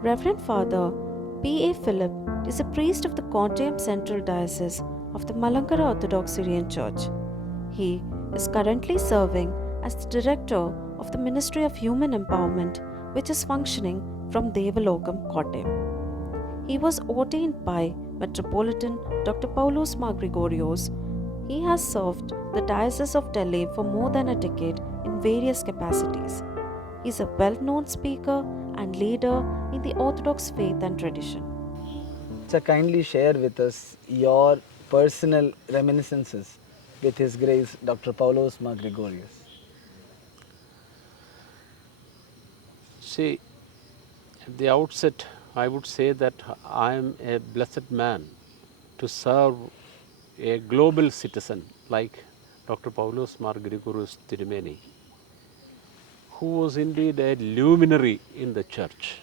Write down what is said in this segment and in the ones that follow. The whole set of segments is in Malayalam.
Reverend Father P. A. Philip is a priest of the Kottayam Central Diocese of the Malankara Orthodox Syrian Church. He is currently serving as the director of the Ministry of Human Empowerment, which is functioning from Devalokam, Kottayam. He was ordained by Metropolitan Dr. Paulos Mar Gregorios. He has served the Diocese of Delhi for more than a decade in various capacities. He is a well known speaker and leader in the Orthodox faith and tradition. So kindly share with us your personal reminiscences with His Grace Dr. Paulos Mar Gregorios. See, at the outset, I would say that I am a blessed man to serve a global citizen like Dr. Paulos Mar Gregorios Tirumeni, who was indeed a luminary in the church,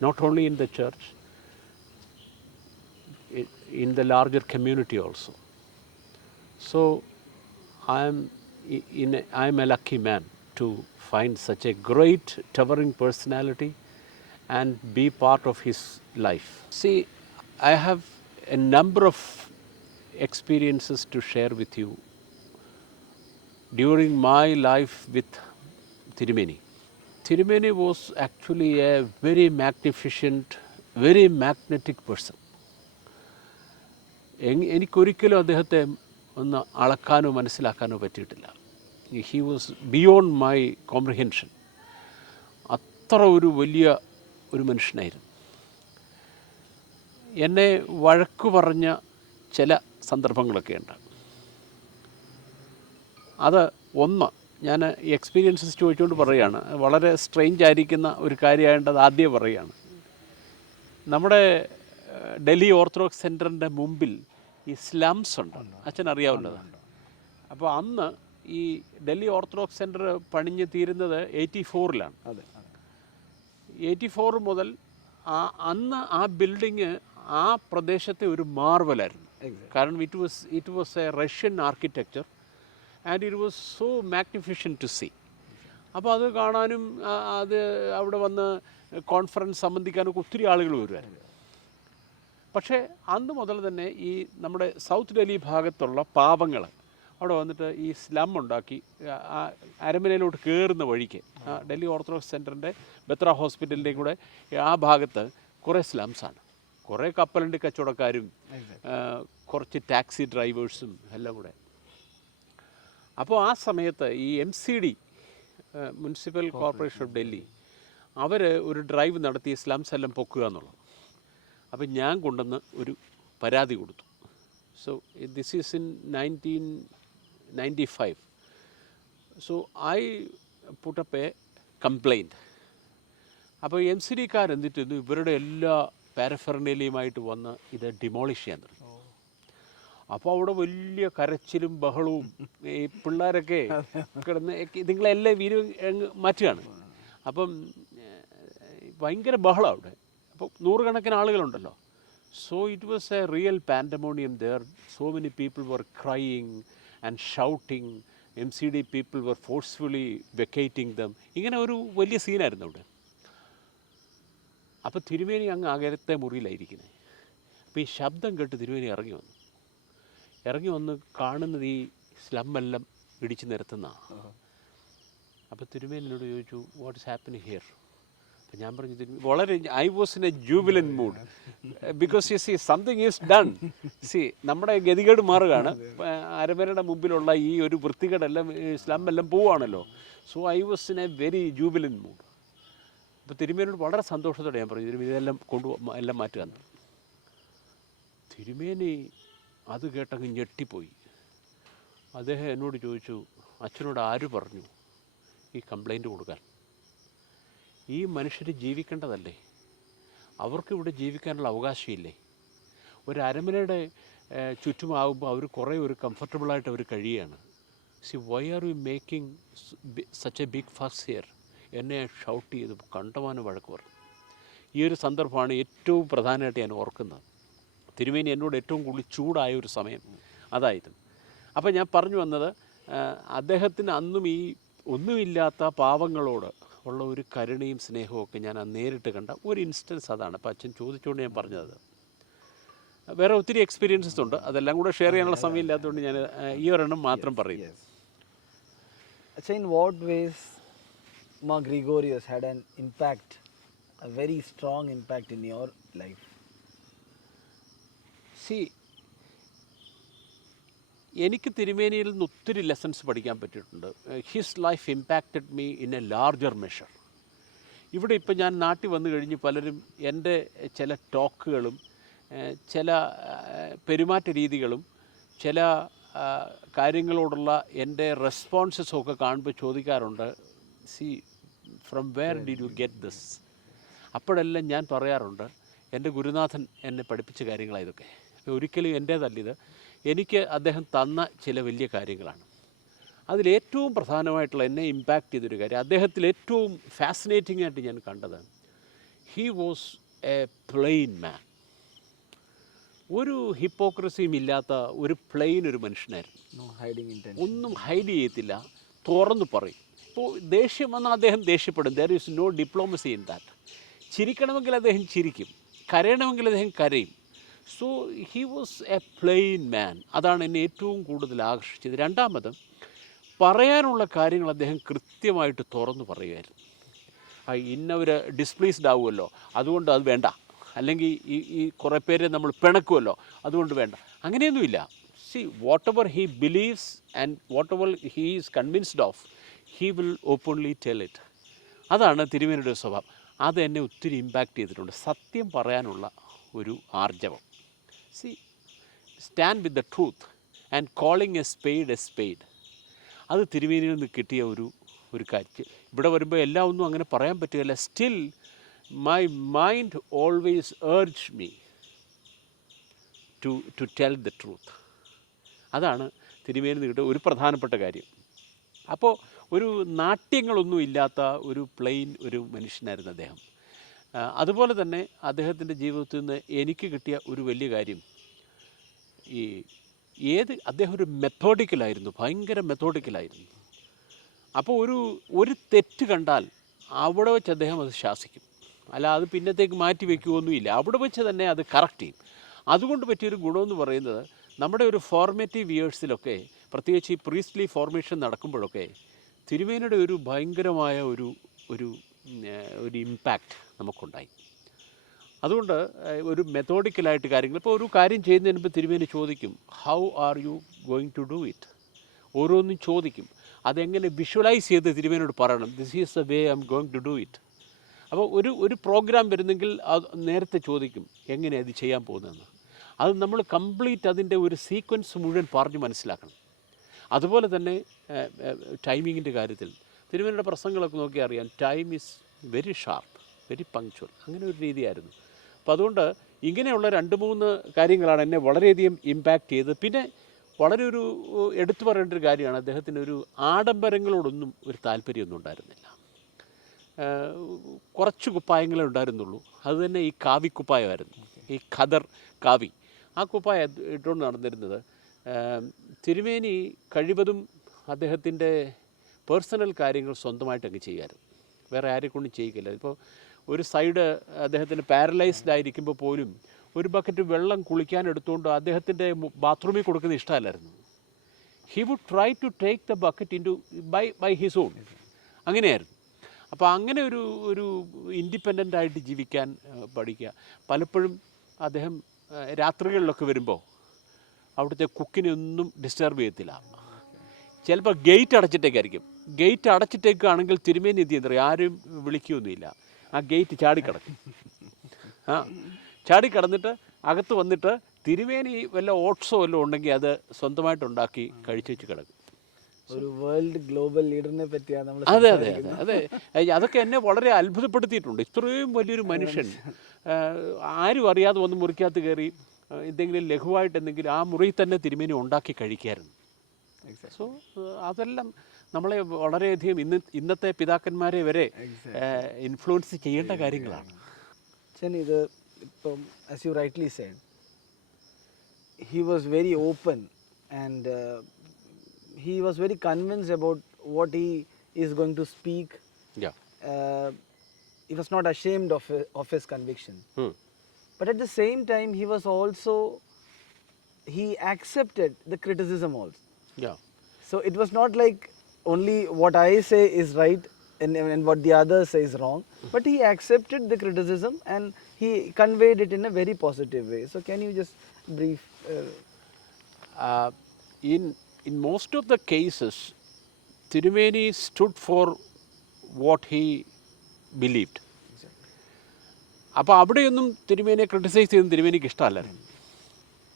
not only in the church, in the larger community also. So I am a lucky man to find such a great towering personality and be part of his life. See, I have a number of experiences to share with you during my life with Tirumeni. Tirumeni was actually a very magnificent, very magnetic person. എനിക്കൊരിക്കലും അദ്ദേഹത്തെ ഒന്ന് അളക്കാനോ മനസ്സിലാക്കാനോ പറ്റിയിട്ടില്ല. He was beyond my comprehension. അത്ര ഒരു വലിയ ഒരു മനുഷ്യനായിരുന്നു. എന്നെ വഴക്കു പറഞ്ഞ ചില സന്ദർഭങ്ങളൊക്കെ ഉണ്ട്. അത് ഒന്ന് ഞാൻ എക്സ്പീരിയൻസസ് ചോദിച്ചുകൊണ്ട് പറയുകയാണ്. വളരെ സ്ട്രെയിഞ്ച് ആയിരിക്കുന്ന ഒരു കാര്യമായത് ആദ്യം പറയുകയാണ്. നമ്മുടെ ഡൽഹി ഓർത്തഡോക്സ് സെൻറ്ററിൻ്റെ മുമ്പിൽ ഈ സ്ലംസ് ഉണ്ട്, അച്ഛൻ അറിയാവുന്നതാണ്. അപ്പോൾ അന്ന് ഈ ഡൽഹി ഓർത്തഡോക്സ് സെൻറ്റർ പണിഞ്ഞ് തീരുന്നത് 84-ലാണ്. 84 മുതൽ അന്ന് ആ ബിൽഡിങ് ആ പ്രദേശത്തെ ഒരു മാർവലായിരുന്നു. കാരണം it was a Russian architecture and it was so magnificent to see. അപ്പോൾ അത് കാണാനും അത് അവിടെ വന്ന് കോൺഫറൻസ് സംബന്ധിക്കാനൊക്കെ ഒത്തിരി ആളുകൾ വരുമായിരുന്നു. പക്ഷേ അന്ന് മുതൽ തന്നെ ഈ നമ്മുടെ സൗത്ത് ഡൽഹി ഭാഗത്തുള്ള പാവങ്ങൾ അവിടെ വന്നിട്ട് ഈ സ്ലം ഉണ്ടാക്കി ആ അരമനയിലോട്ട് കയറുന്ന വഴിക്ക് ഡൽഹി ഓർത്തഡോക്സ് സെൻറ്ററിൻ്റെ ബത്ര ഹോസ്പിറ്റലിൻ്റെയും കൂടെ ആ ഭാഗത്ത് കുറേ സ്ലംസാണ്. കുറേ കപ്പലണ്ടി കച്ചവടക്കാരും കുറച്ച് ടാക്സി ഡ്രൈവേഴ്സും എല്ലാം കൂടെ. അപ്പോൾ ആ സമയത്ത് ഈ MCD municipal corporation of Delhi അവർ ഒരു ഡ്രൈവ് നടത്തി സ്ലംസ് എല്ലാം പൊക്കുക എന്നുള്ളത്. അപ്പം ഞാൻ കൊണ്ടുവന്ന് ഒരു പരാതി കൊടുത്തു. So this is in 1995. So I put up A complaint. അപ്പോൾ MCDക്കാരെന്തിട്ട് ഇവരുടെ എല്ലാ പാരഫെർണേലിയുമായിട്ട് വന്ന് ഇത് ഡിമോളിഷ് ചെയ്യാൻ തുടങ്ങി. അപ്പോൾ അവിടെ വലിയ കരച്ചിലും ബഹളവും, ഈ പിള്ളേരൊക്കെ കിടന്ന് നിങ്ങളെല്ലാം മാറ്റുകയാണ്. അപ്പം ഭയങ്കര ബഹളം അവിടെ. അപ്പോൾ 100 ആളുകളുണ്ടല്ലോ. So it was a real pandemonium there. So many people were crying and shouting. MCD people were forcefully vacating them. ഇങ്ങനെ ഒരു വലിയ സീനായിരുന്നു അവിടെ. അപ്പോൾ തിരുമേനി അങ്ങ് അകരത്തെ മുറിയിലായിരിക്കുന്നത്. അപ്പോൾ ഈ ശബ്ദം കേട്ട് തിരുമേനി ഇറങ്ങി വന്ന് കാണുന്നത് ഈ സ്ലമ്മെല്ലാം ഇടിച്ച് നിരത്തുന്നതാണ്. അപ്പോൾ തിരുമേനിയോട് ചോദിച്ചു, വാട്ട് ഇസ് ഹാപ്പനിങ് ഹിയർ? അപ്പം ഞാൻ പറഞ്ഞു, വളരെ I was in a jubilant mood because you see something is done. നമ്മുടെ ഗതികേട് മാറുകയാണ്. അരമനയുടെ മുമ്പിലുള്ള ഈ ഒരു വൃത്തികേടെല്ലാം സ്ലമ്മെല്ലാം പോവുകയാണല്ലോ. So I was in a very jubilant mood. അപ്പോൾ തിരുമേനിയോട് വളരെ സന്തോഷത്തോടെ ഞാൻ പറഞ്ഞു, തിരുമേനി ഇതെല്ലാം എല്ലാം മാറ്റുക. തിരുമേനി അത് കേട്ടങ്ങ് ഞെട്ടിപ്പോയി. അദ്ദേഹം എന്നോട് ചോദിച്ചു, അച്ഛനോട് ആര് പറഞ്ഞു ഈ കംപ്ലൈൻറ്റ് കൊടുക്കാൻ? ഈ മനുഷ്യർ ജീവിക്കേണ്ടതല്ലേ? അവർക്കിവിടെ ജീവിക്കാനുള്ള അവകാശമില്ലേ? ഒരു അരമനയുടെ ചുറ്റുമാകുമ്പോൾ അവർ കുറേ ഒരു കംഫർട്ടബിളായിട്ട് അവർ കഴിയുകയാണ്. Why are you making such a big fuss here? എന്നെ ഷൗട്ട് ചെയ്ത് കണ്ടമാനം വഴക്ക് പറഞ്ഞു. ഈ ഒരു സന്ദർഭമാണ് ഏറ്റവും പ്രധാനമായിട്ട് ഞാൻ ഓർക്കുന്നത്. തിരുമേനി എന്നോട് ഏറ്റവും കൂടുതൽ ചൂടായ ഒരു സമയം അതായിരുന്നു. അപ്പോൾ ഞാൻ പറഞ്ഞു വന്നത്, അദ്ദേഹത്തിന് അന്നും ഈ ഒന്നുമില്ലാത്ത പാവങ്ങളോട് ഉള്ള ഒരു കരുണയും സ്നേഹവും ഒക്കെ ഞാൻ നേരിട്ട് കണ്ട ഒരു ഇൻസ്റ്റൻസ് അതാണ്. അപ്പോൾ അച്ഛൻ ചോദിച്ചുകൊണ്ട് ഞാൻ പറഞ്ഞത്. വേറെ ഒത്തിരി എക്സ്പീരിയൻസസ് ഉണ്ട്, അതെല്ലാം കൂടെ ഷെയർ ചെയ്യാനുള്ള സമയമില്ലാത്തതുകൊണ്ട് ഞാൻ ഈ ഒരെണ്ണം മാത്രം പറയും. Acha, in what ways Ma Gregorius had an impact, a very strong impact in your life? എനിക്ക് തിരുമേനിയിൽ നിന്ന് ഒത്തിരി ലെസൺസ് പഠിക്കാൻ പറ്റിയിട്ടുണ്ട്. His life impacted me in A larger measure. ഇവിടെ ഇപ്പോൾ ഞാൻ നാട്ടിൽ വന്നു കഴിഞ്ഞ് പലരും എൻ്റെ ചില ടോക്കുകളും ചില പെരുമാറ്റ രീതികളും ചില കാര്യങ്ങളോടുള്ള എൻ്റെ റെസ്പോൺസസും ഒക്കെ കാണുമ്പോൾ ചോദിക്കാറുണ്ട്, from where did you get this? അപ്പോഴെല്ലാം ഞാൻ പറയാറുണ്ട്, എൻ്റെ ഗുരുനാഥൻ എന്നെ പഠിപ്പിച്ച കാര്യങ്ങളാണ് ഇതൊക്കെ. ഒരിക്കലും എൻ്റേതല്ലിത്, എനിക്ക് അദ്ദേഹം തന്ന ചില വലിയ കാര്യങ്ങളാണ്. അതിലേറ്റവും പ്രധാനമായിട്ടുള്ള എന്നെ ഇമ്പാക്റ്റ് ചെയ്തൊരു കാര്യം, അദ്ദേഹത്തിൽ ഏറ്റവും ഫാസിനേറ്റിംഗ് ആയിട്ട് ഞാൻ കണ്ടത്, ഹീ വാസ് എ പ്ലെയിൻ മാൻ. ഒരു ഹിപ്പോക്രസിയും ഇല്ലാത്ത ഒരു പ്ലെയിൻ ഒരു മനുഷ്യനായിരുന്നു. ഒന്നും ഹൈഡ് ചെയ്യത്തില്ല, തുറന്നു പറയും. ഇപ്പോൾ ദേഷ്യം വന്നാൽ അദ്ദേഹം ദേഷ്യപ്പെടും. There is no diplomacy in that. ചിരിക്കണമെങ്കിൽ അദ്ദേഹം ചിരിക്കും, കരയണമെങ്കിൽ അദ്ദേഹം കരയും. So he was a plain man. അതാണ് എന്നെ ഏറ്റവും കൂടുതൽ ആകർഷിച്ചത്. രണ്ടാമത്, പറയാനുള്ള കാര്യങ്ങൾ അദ്ദേഹം കൃത്യമായിട്ട് തുറന്നു പറയുമായിരുന്നു. ഇന്നവർ ഡിസ്പ്ലീസ്ഡ് ആവുമല്ലോ, അതുകൊണ്ട് അത് വേണ്ട, അല്ലെങ്കിൽ ഈ കുറേ പേരെ നമ്മൾ പിണക്കുമല്ലോ, അതുകൊണ്ട് വേണ്ട, അങ്ങനെയൊന്നുമില്ല. Whatever he believes and whatever he is convinced of, he will openly tell it. അതാണ് തിരുമേനിയുടെ സ്വഭാവം. അത് എന്നെ ഒത്തിരി ഇമ്പാക്റ്റ് ചെയ്തിട്ടുണ്ട്. സത്യം പറയാനുള്ള ഒരു ആർജവം. Stand with the truth and calling A spade. അത് തിരുമേനിയിൽ നിന്ന് കിട്ടിയ ഒരു കാര്യം. ഇവിടെ വരുമ്പോൾ എല്ലാം ഒന്നും അങ്ങനെ പറയാൻ പറ്റുകയില്ല. Still my mind always urged me to tell the truth. അതാണ് തിരുമേനി കിട്ടിയ ഒരു പ്രധാനപ്പെട്ട കാര്യം. അപ്പോൾ ഒരു നാട്യങ്ങളൊന്നും ഇല്ലാത്ത ഒരു പ്ലെയിൻ ഒരു മനുഷ്യനായിരുന്നു അദ്ദേഹം. അതുപോലെ തന്നെ അദ്ദേഹത്തിൻ്റെ ജീവിതത്തിൽ നിന്ന് എനിക്ക് കിട്ടിയ ഒരു വലിയ കാര്യം, അദ്ദേഹം ഒരു മെത്തോഡിക്കലായിരുന്നു, ഭയങ്കര മെത്തോഡിക്കലായിരുന്നു. അപ്പോൾ ഒരു തെറ്റ് കണ്ടാൽ അവിടെ വെച്ച് അദ്ദേഹം അത് ശാസിക്കും, അല്ല അത് പിന്നത്തേക്ക് മാറ്റി വയ്ക്കുകയൊന്നുമില്ല, അവിടെ വെച്ച് തന്നെ അത് കറക്റ്റ് ചെയ്യും. അതുകൊണ്ട് പറ്റിയൊരു ഗുണമെന്ന് പറയുന്നത്, നമ്മുടെ ഒരു ഫോർമേറ്റീവ് ഇയേഴ്സിലൊക്കെ, പ്രത്യേകിച്ച് ഈ പ്രീസ്റ്റ്ലി ഫോർമേഷൻ നടക്കുമ്പോഴൊക്കെ, തിരുമേനിയുടെ ഒരു ഭയങ്കരമായ ഒരു ഇമ്പാക്റ്റ് നമുക്കുണ്ടായി. അതുകൊണ്ട് ഒരു മെത്തോഡിക്കലായിട്ട് കാര്യങ്ങൾ, ഇപ്പോൾ ഒരു കാര്യം ചെയ്യുന്നതിന് മുമ്പ് തിരുമേനി ചോദിക്കും, how are you going to do it? ഓരോന്നും ചോദിക്കും. അതെങ്ങനെ വിഷ്വലൈസ് ചെയ്ത് തിരുമേനിയോട് പറയണം, this is the way I'm going to do it. അപ്പോൾ ഒരു പ്രോഗ്രാം വരുന്നെങ്കിൽ അത് നേരത്തെ ചോദിക്കും, എങ്ങനെയാണ് ഇത് ചെയ്യാൻ പോകുന്നതെന്ന്. അത് നമ്മൾ കംപ്ലീറ്റ് അതിൻ്റെ ഒരു സീക്വൻസ് മുഴുവൻ പറഞ്ഞ് മനസ്സിലാക്കണം. അതുപോലെ തന്നെ ടൈമിങ്ങിൻ്റെ കാര്യത്തിൽ തിരുമേനിയുടെ പ്രസംഗങ്ങളൊക്കെ നോക്കി അറിയാം, time is very sharp, very punctual, അങ്ങനെ ഒരു രീതിയായിരുന്നു. അപ്പോൾ അതുകൊണ്ട് ഇങ്ങനെയുള്ള 2-3 കാര്യങ്ങളാണ് എന്നെ വളരെയധികം ഇമ്പാക്റ്റ് ചെയ്തത്. പിന്നെ വളരെ എടുത്തു പറയേണ്ട ഒരു കാര്യമാണ്, അദ്ദേഹത്തിന് ഒരു ആഡംബരങ്ങളോടൊന്നും ഒരു താല്പര്യമൊന്നും ഉണ്ടായിരുന്നില്ല. കുറച്ച് കുപ്പായങ്ങളേ ഉണ്ടായിരുന്നുള്ളൂ. അതുതന്നെ ഈ കാവിക്കുപ്പായമായിരുന്നു, ഈ ഖദർ കാവി. ആ കുപ്പായ ഇട്ടുകൊണ്ട് നടന്നിരുന്നത്. തിരുമേനി കഴിവതും അദ്ദേഹത്തിൻ്റെ പേഴ്സണൽ കാര്യങ്ങൾ സ്വന്തമായിട്ട് അങ്ങ് ചെയ്യുമായിരുന്നു, വേറെ ആരെക്കൊണ്ടും ചെയ്യിക്കില്ല. ഇപ്പോൾ ഒരു സൈഡ് അദ്ദേഹത്തിന് പാരലൈസ്ഡ് ആയിരിക്കുമ്പോൾ പോലും ഒരു ബക്കറ്റ് വെള്ളം കുളിക്കാൻ എടുത്തുകൊണ്ട് അദ്ദേഹത്തിൻ്റെ ബാത്റൂമിൽ കൊടുക്കുന്ന ഇഷ്ടമല്ലായിരുന്നു. He would try to take the bucket in to by his own. അങ്ങനെയായിരുന്നു. അപ്പോൾ അങ്ങനെ ഒരു ഇൻഡിപെൻഡൻ്റ് ആയിട്ട് ജീവിക്കാൻ പഠിക്കുക. പലപ്പോഴും അദ്ദേഹം രാത്രികളിലൊക്കെ വരുമ്പോൾ അവിടുത്തെ കുക്കിനെ ഒന്നും ഡിസ്റ്റർബ് ചെയ്യത്തില്ല. ചിലപ്പോൾ ഗേറ്റ് അടച്ചിട്ടേക്കായിരിക്കും. ഗേറ്റ് അടച്ചിട്ടേക്കാണെങ്കിൽ തിരുമേനി എന്ത് ചെയ്യുന്നത്, ആരും വിളിക്കുകയൊന്നുമില്ല, ആ ഗേറ്റ് ചാടിക്കിടക്കും. ചാടിക്കിടന്നിട്ട് അകത്ത് വന്നിട്ട് തിരുമേനി വല്ല ഓട്സോ വല്ലതും ഉണ്ടെങ്കിൽ അത് സ്വന്തമായിട്ട് ഉണ്ടാക്കി കഴിച്ചു വെച്ച് കിടക്കും. ഒരു വേൾഡ് ഗ്ലോബൽ ലീഡറിനെ പറ്റിയാണ് നമ്മൾ. അതെ അതെ അതെ അതെ, അതൊക്കെ എന്നെ വളരെ അത്ഭുതപ്പെടുത്തിയിട്ടുണ്ട്. ഇത്രയും വലിയൊരു മനുഷ്യൻ ആരും അറിയാതെ വന്ന് മുറിക്കകത്ത് കയറി എന്തെങ്കിലും ലഘുവായിട്ട് എന്തെങ്കിലും ആ മുറിയിൽ തന്നെ തിരുമേനി ഉണ്ടാക്കി കഴിക്കായിരുന്നു. സോ അതെല്ലാം നമ്മളെ വളരെയധികം ഇന്നത്തെ പിതാക്കന്മാരെ വരെ ഇൻഫ്ലുവൻസ് ചെയ്യേണ്ട കാര്യങ്ങളാണ്. ഇത് ഇപ്പം as you rightly said, he was very open and he was very convinced about what he is going to speak. Yeah. he was not ashamed of his conviction. But at the same time, he was also, he accepted the criticism also. Yeah. So it was not like only what I say is right and what the others say is wrong, but he accepted the criticism and he conveyed it in a very positive way. So can you just brief? In most of the cases, Tirumeni stood for what he believed. അപ്പോൾ അവിടെയൊന്നും തിരുമേനിയെ ക്രിട്ടിസൈസ് ചെയ്യുന്ന തിരുമേനിക്ക് ഇഷ്ടമല്ലായിരുന്നു.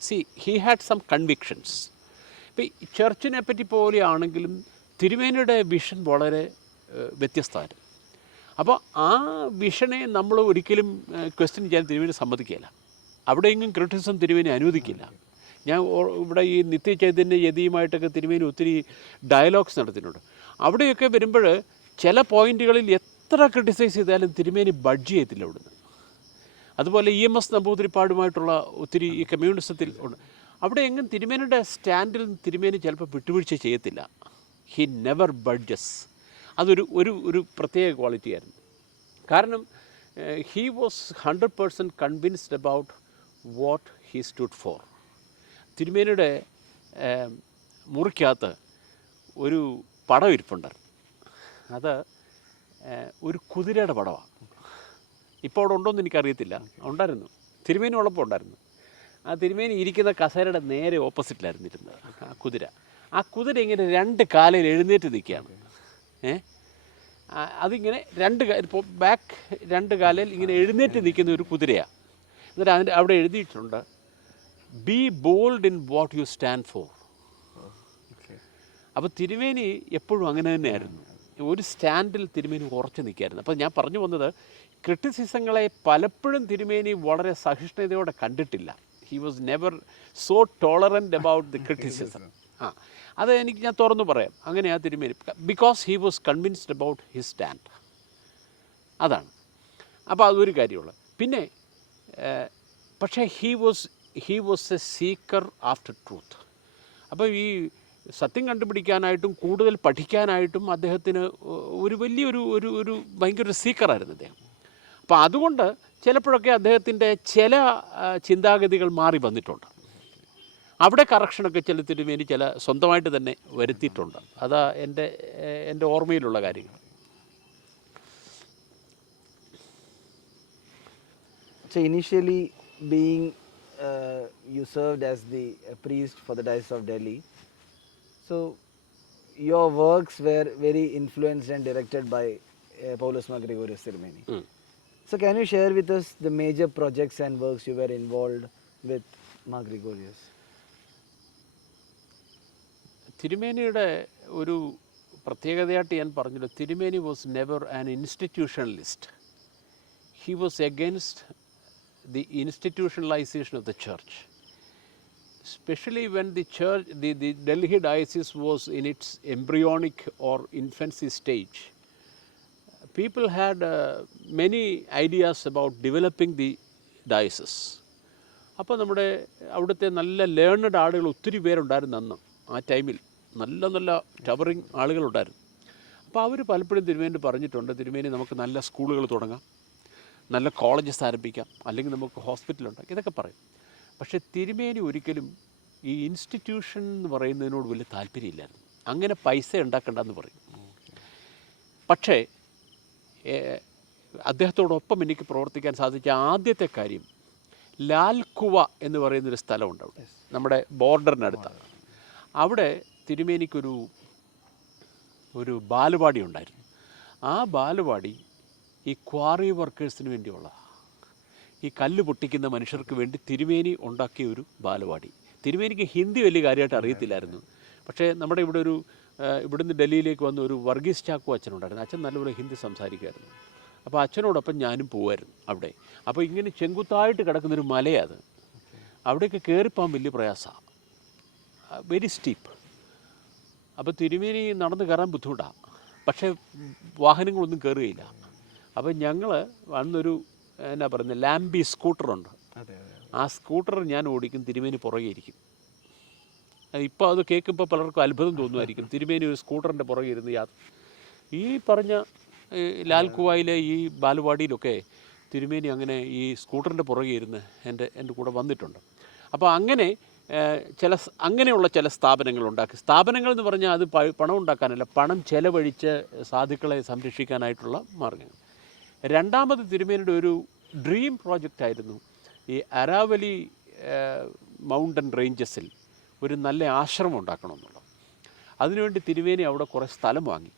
See he had some convictions. ഇപ്പോൾ ഈ ചർച്ചിനെ പറ്റി പോലെയാണെങ്കിലും തിരുമേനിയുടെ വിഷൻ വളരെ വ്യത്യസ്തമായിരുന്നു. അപ്പോൾ ആ വിഷനെ നമ്മൾ ഒരിക്കലും ക്വസ്റ്റ്യൻ ചെയ്യാൻ തിരുമേനി സമ്മതിക്കില്ല. അവിടെയെങ്കിലും ക്രിറ്റിസിസം തിരുമേനി അനുവദിക്കില്ല. ഞാൻ ഇവിടെ ഈ നിത്യചൈതന്യ യതിയുമായിട്ടൊക്കെ തിരുമേനി ഒത്തിരി ഡയലോഗ്സ് നടത്തിയിട്ടുണ്ട്. അവിടെയൊക്കെ വരുമ്പോൾ ചില പോയിന്റുകളിൽ എത്ര ക്രിട്ടിസൈസ് ചെയ്താലും തിരുമേനി ബഡ്ജ് ചെയ്യത്തില്ല അവിടുന്ന്. അതുപോലെ EMS നമ്പൂതിരിപ്പാടുമായിട്ടുള്ള ഒത്തിരി ഈ കമ്മ്യൂണിസത്തിൽ ഉണ്ട്. അവിടെ എങ്ങും തിരുമേനിയുടെ സ്റ്റാൻഡിൽ തിരുമേനി ചിലപ്പോൾ വിട്ടുവീഴ്ച ചെയ്യത്തില്ല. He never budges. അതൊരു ഒരു പ്രത്യേക ക്വാളിറ്റി ആയിരുന്നു. കാരണം he was 100% convinced about what he stood for. തിരുമേനിയുടെ മുറിക്കകത്ത് ഒരു പടം ഇരിപ്പുണ്ടായിരുന്നു. അത് ഒരു കുതിരയുടെ പടമാണ്. ഇപ്പോൾ അവിടെ ഉണ്ടോയെന്ന് എനിക്കറിയത്തില്ല. ഉണ്ടായിരുന്നു, തിരുമേനി ഉള്ളപ്പോൾ ഉണ്ടായിരുന്നു. ആ തിരുമേനി ഇരിക്കുന്ന കസേരയുടെ നേരെ ഓപ്പോസിറ്റിലായിരുന്നു ഇരുന്നത് ആ കുതിര ഇങ്ങനെ രണ്ട് കാലയിൽ എഴുന്നേറ്റ് നിൽക്കുകയാണ്. അതിങ്ങനെ ഇപ്പോൾ ബാക്ക് രണ്ട് കാലയിൽ ഇങ്ങനെ എഴുന്നേറ്റ് നിൽക്കുന്ന ഒരു കുതിരയാണ്. എന്നിട്ട് അവിടെ എഴുതിയിട്ടുണ്ട്, be bold in what you stand for. അപ്പോൾ തിരുമേനി എപ്പോഴും അങ്ങനെ തന്നെയായിരുന്നു. ഒരു സ്റ്റാൻഡിൽ തിരുമേനി ഉറച്ചു നിൽക്കുകയായിരുന്നു. അപ്പോൾ ഞാൻ പറഞ്ഞു വന്നത്, ക്രിറ്റിസിസങ്ങളെ പലപ്പോഴും തിരുമേനി വളരെ സഹിഷ്ണുതയോടെ കണ്ടിട്ടില്ല. He was never so tolerant about the criticism. അത് ഞാൻ തുറന്നു പറയാം, അങ്ങനെയാണ് തിരുമേനി. Because he was convinced about his stand. അതാണ്. അപ്പോൾ അതൊരു കാര്യമുള്ളൂ. പിന്നെ പക്ഷേ he was A seeker after truth. അപ്പോൾ ഈ സത്യം കണ്ടുപിടിക്കാനായിട്ടും കൂടുതൽ പഠിക്കാനായിട്ടും അദ്ദേഹത്തിന് ഒരു വലിയൊരു ഒരു ഭയങ്കര സീക്കറായിരുന്നു അദ്ദേഹം. അപ്പോൾ അതുകൊണ്ട് ചിലപ്പോഴൊക്കെ അദ്ദേഹത്തിൻ്റെ ചില ചിന്താഗതികൾ മാറി വന്നിട്ടുണ്ട്. അവിടെ കറക്ഷനൊക്കെ ചില തിരുമേനി ചില സ്വന്തമായിട്ട് തന്നെ വരുത്തിയിട്ടുണ്ട്. അതാ എൻ്റെ ഓർമ്മയിലുള്ള കാര്യങ്ങൾ. So initially being you served as the priest for the Diocese of Delhi. So your works were very influenced and directed by Paulus Mar Gregorius Tirumeni. So can you share with us the major projects and works you were involved with Mar Gregorius? തിരുമേനിയുടെ ഒരു പ്രത്യേകതയായിട്ട് ഞാൻ പറഞ്ഞല്ലോ, തിരുമേനി was never an institutionalist. He was against the institutionalization of the church, especially when the church, the Delhi diocese was in its embryonic or infancy stage. People had many ideas about developing the diocese. അപ്പോൾ നമ്മുടെ അവിടുത്തെ നല്ല ലേണഡ് ആളുകൾ ഒത്തിരി പേരുണ്ടായിരുന്നു അന്ന്. ആ ടൈമിൽ നല്ല ടവറിങ് ആളുകളുണ്ടായിരുന്നു. അപ്പോൾ അവർ പലപ്പോഴും തിരുമേനി പറഞ്ഞിട്ടുണ്ട്, തിരുമേനി നമുക്ക് നല്ല സ്കൂളുകൾ തുടങ്ങാം, നല്ല കോളേജസ് ആരംഭിക്കാം, അല്ലെങ്കിൽ നമുക്ക് ഹോസ്പിറ്റലുണ്ടാക്കാം, ഇതൊക്കെ പറയും. പക്ഷേ തിരുമേനി ഒരിക്കലും ഈ ഇൻസ്റ്റിറ്റ്യൂഷൻ എന്ന് പറയുന്നതിനോട് വലിയ താല്പര്യമില്ലായിരുന്നു. അങ്ങനെ പൈസ ഉണ്ടാക്കണ്ടെന്ന് പറയും. പക്ഷേ അദ്ദേഹത്തോടൊപ്പം എനിക്ക് പ്രവർത്തിക്കാൻ സാധിച്ച ആദ്യത്തെ കാര്യം ലാൽകുവ എന്ന് പറയുന്നൊരു സ്ഥലമുണ്ട് അവിടെ, നമ്മുടെ ബോർഡറിനടുത്താണ്. അവിടെ തിരുമേനിക്കൊരു ബാലുവാടി ഉണ്ടായിരുന്നു. ആ ബാലുവാടി ഈ ക്വാറി വർക്കേഴ്സിന് വേണ്ടിയുള്ളതാണ്. ഈ കല്ല് പൊട്ടിക്കുന്ന മനുഷ്യർക്ക് വേണ്ടി തിരുമേനി ഉണ്ടാക്കിയ ഒരു ബാലവാടി. തിരുമേനിക്ക് ഹിന്ദി വലിയ കാര്യമായിട്ട് അറിയത്തില്ലായിരുന്നു. പക്ഷേ നമ്മുടെ ഇവിടുന്ന് ഡൽഹിയിലേക്ക് വന്ന ഒരു വർഗീസ് ചാക്കോ അച്ഛനുണ്ടായിരുന്നു. അച്ഛൻ നല്ലപോലെ ഹിന്ദി സംസാരിക്കുമായിരുന്നു. അപ്പോൾ അച്ഛനോടൊപ്പം ഞാനും പോകുമായിരുന്നു അവിടെ. അപ്പോൾ ഇങ്ങനെ ചെങ്കുത്തായിട്ട് കിടക്കുന്നൊരു മലയത്, അവിടെയൊക്കെ കയറിപ്പോകാൻ വലിയ പ്രയാസമാണ്, വെരി സ്റ്റീപ്പ്. അപ്പോൾ തിരുമേനി നടന്ന് കയറാൻ ബുദ്ധിമുട്ടാണ്. പക്ഷേ വാഹനങ്ങളൊന്നും കയറുകയില്ല. അപ്പോൾ ഞങ്ങൾ അന്നൊരു എന്നാ പറയുന്നത് ലാംബി സ്കൂട്ടറുണ്ട്. ആ സ്കൂട്ടർ ഞാൻ ഓടിക്കും, തിരുമേനി പുറകെ ഇരിക്കും. ഇപ്പോൾ അത് കേൾക്കുമ്പോൾ പലർക്കും അത്ഭുതം തോന്നുമായിരിക്കും, തിരുമേനി ഒരു സ്കൂട്ടറിൻ്റെ പുറകെ ഇരുന്ന് യാത്ര. ഈ പറഞ്ഞ ലാൽ കുവായിലെ ഈ ബാലുവാടിയിലൊക്കെ തിരുമേനി അങ്ങനെ ഈ സ്കൂട്ടറിൻ്റെ പുറകെ ഇരുന്ന് എൻ്റെ കൂടെ വന്നിട്ടുണ്ട്. അപ്പോൾ അങ്ങനെ അങ്ങനെയുള്ള ചില സ്ഥാപനങ്ങൾ ഉണ്ടാക്കി. സ്ഥാപനങ്ങൾ എന്ന് പറഞ്ഞാൽ അത് പണം ഉണ്ടാക്കാനല്ല, പണം ചെലവഴിച്ച് സാധുക്കളെ സംരക്ഷിക്കാനായിട്ടുള്ള മാർഗ്ഗങ്ങൾ. രണ്ടാമത് തിരുമേനിയുടെ ഒരു ഡ്രീം പ്രോജക്റ്റായിരുന്നു ഈ അരാവലി മൗണ്ടൻ റേഞ്ചസിൽ ഒരു നല്ല ആശ്രമം ഉണ്ടാക്കണമെന്നുള്ളത്. അതിനുവേണ്ടി തിരുമേനി അവിടെ കുറേ സ്ഥലം വാങ്ങി.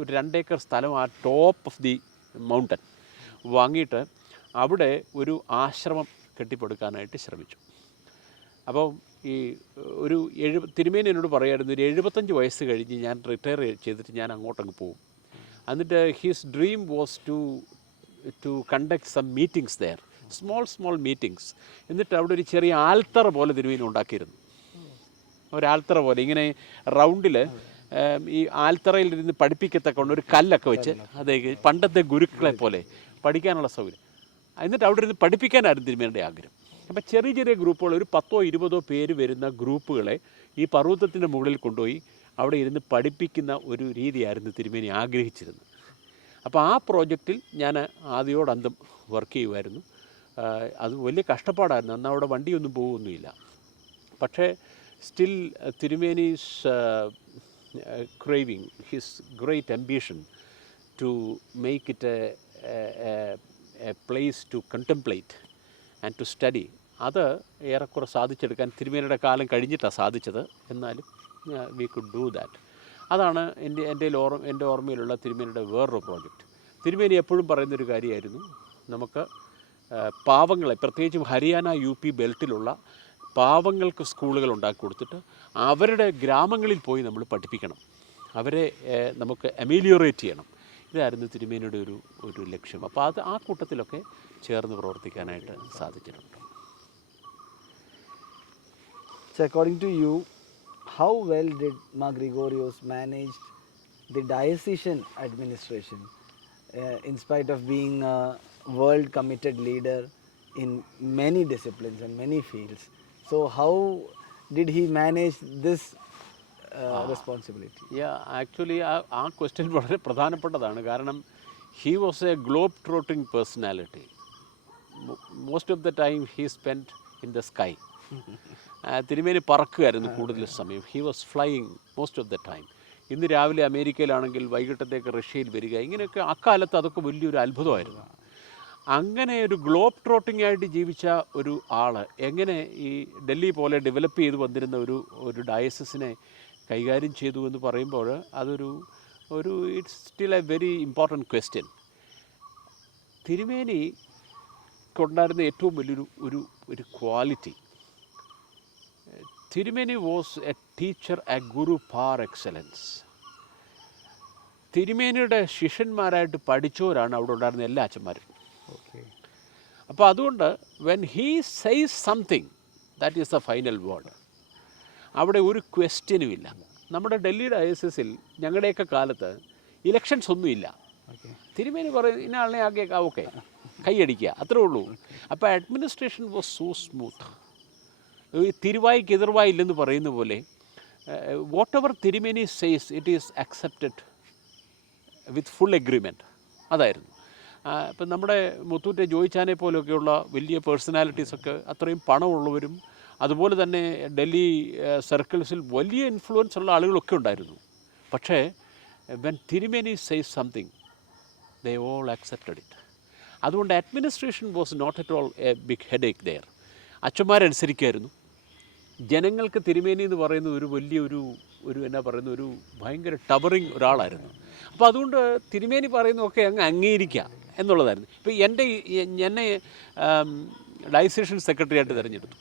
ഒരു 2 ഏക്കർ സ്ഥലം ആ ടോപ്പ് ഓഫ് ദി മൗണ്ടൻ വാങ്ങിയിട്ട് അവിടെ ഒരു ആശ്രമം കെട്ടിപ്പടുക്കാനായിട്ട് ശ്രമിച്ചു. അപ്പോൾ ഈ തിരുമേനി എന്നോട് പറയായിരുന്നു, ഒരു 75 വയസ്സ് കഴിഞ്ഞ് ഞാൻ റിട്ടയർ ചെയ്തിട്ട് ഞാൻ അങ്ങോട്ടങ്ങ് പോകും. എന്നിട്ട് his dream was to conduct some meetings there, small meetings. എന്നിട്ട് അവിടെ ഒരു ചെറിയ ആൽത്തറ പോലെ തിരുമേനി ഉണ്ടാക്കിയിരുന്നു. ഒരു ആൽത്തറ പോലെ ഇങ്ങനെ റൗണ്ടിൽ ഈ ആൽത്തറയിലിരുന്ന് പഠിപ്പിക്കത്തക്കൊണ്ട് ഒരു കല്ലൊക്കെ വെച്ച്, അതേ പണ്ടത്തെ ഗുരുക്കളെ പോലെ പഠിക്കാനുള്ള സൗകര്യം. എന്നിട്ട് അവിടെ ഇരുന്ന് പഠിപ്പിക്കാനായിരുന്നു തിരുമേനിയുടെ ആഗ്രഹം. അപ്പോൾ ചെറിയ ഗ്രൂപ്പുകൾ, ഒരു 10-20 പേര് വരുന്ന ഗ്രൂപ്പുകളെ ഈ പർവ്വതത്തിൻ്റെ മുകളിൽ കൊണ്ടുപോയി അവിടെ ഇരുന്ന് പഠിപ്പിക്കുന്ന ഒരു രീതിയായിരുന്നു തിരുമേനി ആഗ്രഹിച്ചിരുന്നത്. അപ്പോൾ ആ പ്രോജക്റ്റിൽ ഞാൻ ആദ്യോടന്തം വർക്ക് ചെയ്യുമായിരുന്നു. അത് വലിയ കഷ്ടപ്പാടായിരുന്നു. അന്ന് അവിടെ വണ്ടിയൊന്നും പോകുമൊന്നുമില്ല. പക്ഷേ still തിരുമേനീസ് craving, his great ambition to make it a place to contemplate and to study, അത് ഏറെക്കുറെ സാധിച്ചെടുക്കാൻ തിരുമേനിയുടെ കാലം കഴിഞ്ഞിട്ടാണ് സാധിച്ചത്. എന്നാലും വി കുഡ് ഡൂ ദാറ്റ്. അതാണ് എൻ്റെ ഓർമ്മയിലുള്ള തിരുമേനിയുടെ വേറൊരു പ്രോജക്റ്റ്. തിരുമേനി എപ്പോഴും പറയുന്നൊരു കാര്യമായിരുന്നു, നമുക്ക് പാവങ്ങളെ, പ്രത്യേകിച്ചും ഹരിയാന UP ബെൽറ്റിലുള്ള പാവങ്ങൾക്ക് സ്കൂളുകൾ ഉണ്ടാക്കി കൊടുത്തിട്ട് അവരുടെ ഗ്രാമങ്ങളിൽ പോയി നമ്മൾ പഠിപ്പിക്കണം, അവരെ നമുക്ക് അമീലിയോറേറ്റ് ചെയ്യണം. ഇതായിരുന്നു തിരുമേനിയുടെ ഒരു ലക്ഷ്യം. അപ്പോൾ അത് ആ കൂട്ടത്തിലൊക്കെ ചേർന്ന് പ്രവർത്തിക്കാനായിട്ട് സാധിച്ചിട്ടുണ്ട്. So according to you, how well did Ma Gregorios manage the diocesan administration in spite of being a world committed leader in many disciplines and many fields? So how did he manage this responsibility? Yeah, actually ആ ക്വസ്റ്റ്യൻ വളരെ പ്രധാനപ്പെട്ടതാണ്. കാരണം he was a globe trotting personality. Most of the time he spent in the sky. തിരുമേനി പറക്കുകയായിരുന്നു കൂടുതൽ സമയം. He was flying most of the time. ഇന്ന് രാവിലെ അമേരിക്കയിലാണെങ്കിൽ വൈകിട്ടത്തേക്ക് റഷ്യയിൽ വരിക, ഇങ്ങനെയൊക്കെ അക്കാലത്ത് അതൊക്കെ വലിയൊരു അത്ഭുതമായിരുന്നു. അങ്ങനെ ഒരു ഗ്ലോബ് ട്രോട്ടിംഗ് ആയിട്ട് ജീവിച്ച ഒരു ആൾ എങ്ങനെ ഈ ഡൽഹി പോലെ ഡെവലപ്പ് ചെയ്ത് വന്നിരുന്ന ഒരു ഡയസിസിനെ കൈകാര്യം ചെയ്തു എന്ന് പറയുമ്പോൾ അതൊരു it's still a very important question. തിരുമേനി കൊണ്ടായിരുന്ന ഏറ്റവും വലിയൊരു ഒരു ക്വാളിറ്റി, തിരുമേനി was a teacher, a guru par excellence. തിരുമേനിയുടെ ശിഷ്യന്മാരായിട്ട് പഠിച്ചവരാണ് അവിടെ ഉണ്ടായിരുന്ന എല്ലാ അച്ഛന്മാരും. അപ്പോൾ അതുകൊണ്ട് when he says something, that is the final word. അവിടെ ഒരു ക്വസ്റ്റ്യനുമില്ല. നമ്മുടെ ഡൽഹി ഡയസിസിൽ ഞങ്ങളുടെയൊക്കെ കാലത്ത് ഇലക്ഷൻസ് ഒന്നുമില്ല. തിരുമേനി പറയും ഇന്ന ആളിനെ ആക്കിയേക്കാം, ഓക്കെ, കൈയടിക്കുക, അത്രേ ഉള്ളൂ. അപ്പോൾ അഡ്മിനിസ്ട്രേഷൻ വാസ് സോ സ്മൂത്ത്. തിരുവായ്ക്ക് എതിർവായില്ലെന്ന് പറയുന്ന പോലെ വാട്ട് എവർ തിരുമേനി says it is accepted with full agreement. അതായിരുന്നു. ഇപ്പം നമ്മുടെ മുത്തൂറ്റ് ജോയിച്ചാനെ പോലെയൊക്കെയുള്ള വലിയ പേഴ്സണാലിറ്റീസൊക്കെ അത്രയും പണമുള്ളവരും അതുപോലെ തന്നെ ഡൽഹി സർക്കിൾസിൽ വലിയ ഇൻഫ്ലുവൻസ് ഉള്ള ആളുകളൊക്കെ ഉണ്ടായിരുന്നു. പക്ഷേ when Thirumeni says something they all accepted it. അതുകൊണ്ട് administration was not at all a big headache there. അച്ഛന്മാരനുസരിക്കായിരുന്നു. ജനങ്ങൾക്ക് തിരുമേനി എന്ന് പറയുന്നത് ഒരു വലിയ ഒരു എന്നാ പറയുന്ന ഒരു ഭയങ്കര ടവറിങ് ഒരാളായിരുന്നു. അപ്പോൾ അതുകൊണ്ട് തിരുമേനി പറയുന്നതൊക്കെ അങ്ങ് അംഗീകരിക്കുക എന്നുള്ളതായിരുന്നു. ഇപ്പോൾ എന്നെ ഡയസിഷൻ സെക്രട്ടറി ആയിട്ട് തിരഞ്ഞെടുത്തു.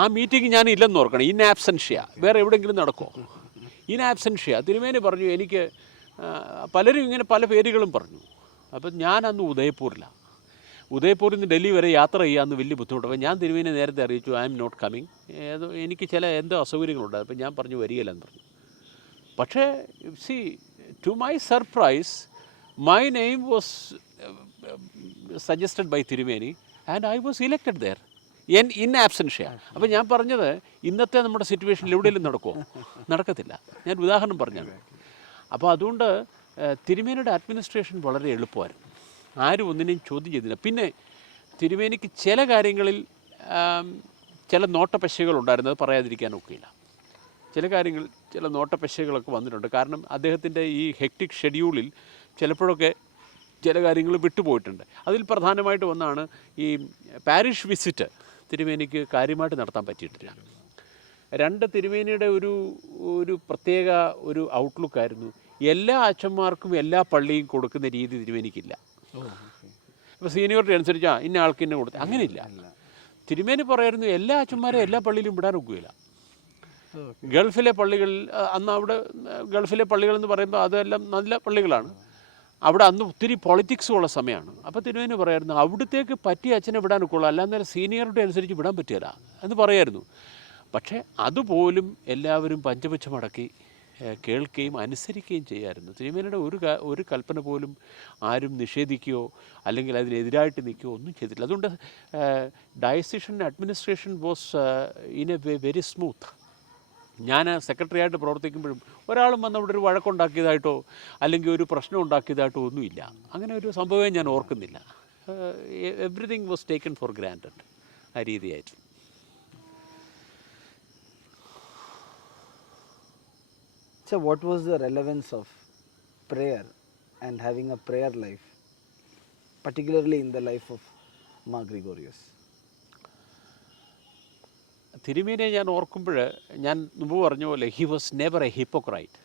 ആ മീറ്റിംഗ് ഞാൻ ഇല്ലെന്ന് ഓർക്കണം. ഇൻ ആബ്സെൻഷ്യ, വേറെ എവിടെയെങ്കിലും നടക്കുമോ? ഇൻ ആബ്സെൻഷ്യ തിരുമേനി പറഞ്ഞു. എനിക്ക് പലരും ഇങ്ങനെ പല പേരുകളും പറഞ്ഞു. അപ്പം ഞാൻ അന്ന് ഉദയപൂരിലാണ്. ഉദയപൂരിൽ നിന്ന് ഡൽഹി വരെ യാത്ര ചെയ്യാമെന്ന് വലിയ ബുദ്ധിമുട്ട്. അപ്പോൾ ഞാൻ തിരുമേനി നേരത്തെ അറിയിച്ചു, ഐ എം നോട്ട് കമ്മിങ്, എനിക്ക് എന്തോ അസൗകര്യങ്ങളുണ്ട്. അപ്പോൾ ഞാൻ പറഞ്ഞു വരികയില്ലെന്ന് പറഞ്ഞു. പക്ഷേ see to my surprise my name was suggested by Thirumeni and I was elected there in absentia. അപ്പോൾ ഞാൻ പറഞ്ഞത് ഇന്നത്തെ നമ്മുടെ സിറ്റുവേഷനിൽ എവിടെയെങ്കിലും നടക്കുമോ? നടക്കത്തില്ല. ഞാൻ ഉദാഹരണം പറഞ്ഞാണ്. അപ്പോൾ അതുകൊണ്ട് തിരുമേനിയുടെ അഡ്മിനിസ്ട്രേഷൻ വളരെ എളുപ്പമായിരുന്നു. ആരും ഒന്നിനെയും ചോദ്യം ചെയ്തില്ല. പിന്നെ തിരുമേനിക്ക് ചില കാര്യങ്ങളിൽ ചില നോട്ടപ്പശകളുണ്ടായിരുന്നു, അത് പറയാതിരിക്കാൻ ഒക്കില്ല. ചില കാര്യങ്ങൾ ചില നോട്ടപ്പശകളൊക്കെ വന്നിട്ടുണ്ട്. കാരണം അദ്ദേഹത്തിൻ്റെ ഈ ഹെക്ടിക് ഷെഡ്യൂളിൽ ചിലപ്പോഴൊക്കെ ചില കാര്യങ്ങൾ വിട്ടുപോയിട്ടുണ്ട്. അതിൽ പ്രധാനമായിട്ട് ഒന്നാണ് ഈ പാരിഷ് വിസിറ്റ് തിരുമേനിക്ക് കാര്യമായിട്ട് നടത്താൻ പറ്റിയിട്ടില്ല. രണ്ട്, തിരുമേനിയുടെ ഒരു പ്രത്യേക ഒരു ഔട്ട്ലുക്കായിരുന്നു, എല്ലാ അച്ഛന്മാർക്കും എല്ലാ പള്ളിയും കൊടുക്കുന്ന രീതി തിരുമേനിക്കില്ല. ഇപ്പോൾ സീനിയോറിറ്റി അനുസരിച്ച് ഇന്ന ആൾക്ക് ഇന്നെ കൊടുത്ത് അങ്ങനെയില്ല. തിരുമേനി പറയായിരുന്നു എല്ലാ അച്ഛന്മാരെയും എല്ലാ പള്ളിയിലും വിടാൻ ഒക്കുകയില്ല. ഗൾഫിലെ പള്ളികൾ അന്ന് അവിടെ ഗൾഫിലെ പള്ളികളെന്ന് പറയുമ്പോൾ അതെല്ലാം നല്ല പള്ളികളാണ്. അവിടെ അന്ന് ഒത്തിരി പൊളിറ്റിക്സും ഉള്ള സമയമാണ്. അപ്പോൾ തിരുമേനി പറയായിരുന്നു അവിടത്തേക്ക് പറ്റിയ അച്ഛനെ വിടാൻ ഒക്കുള്ളൂ, അല്ലാതെ സീനിയോറിറ്റി അനുസരിച്ച് വിടാൻ പറ്റില്ല എന്ന് പറയായിരുന്നു. പക്ഷേ അതുപോലും എല്ലാവരും പഞ്ചപുച്ഛമടക്കി കേൾക്കുകയും അനുസരിക്കുകയും ചെയ്യാമായിരുന്നു. തിരുമേനിയുടെ ഒരു കൽപ്പന പോലും ആരും നിഷേധിക്കുകയോ അല്ലെങ്കിൽ അതിനെതിരായിട്ട് നിൽക്കുകയോ ഒന്നും ചെയ്തിട്ടില്ല. അതുകൊണ്ട് ഡയസിഷൻ administration was in a way very smooth. ഞാൻ സെക്രട്ടറി ആയിട്ട് പ്രവർത്തിക്കുമ്പോഴും ഒരാളും വന്ന് അവിടെ ഒരു വഴക്കുണ്ടാക്കിയതായിട്ടോ അല്ലെങ്കിൽ ഒരു പ്രശ്നം ഉണ്ടാക്കിയതായിട്ടോ ഒന്നുമില്ല. അങ്ങനെ ഒരു സംഭവമേ ഞാൻ ഓർക്കുന്നില്ല. Everything was taken four granted ആ രീതിയായിട്ട്. So what was the relevance of prayer and having a prayer life, particularly in the life of Ma Gregorius? തിരുമേനിയെ ഞാൻ ഓർക്കുമ്പോൾ ഞാൻ മുമ്പ് പറഞ്ഞ പോലെ he was never a hypocrite.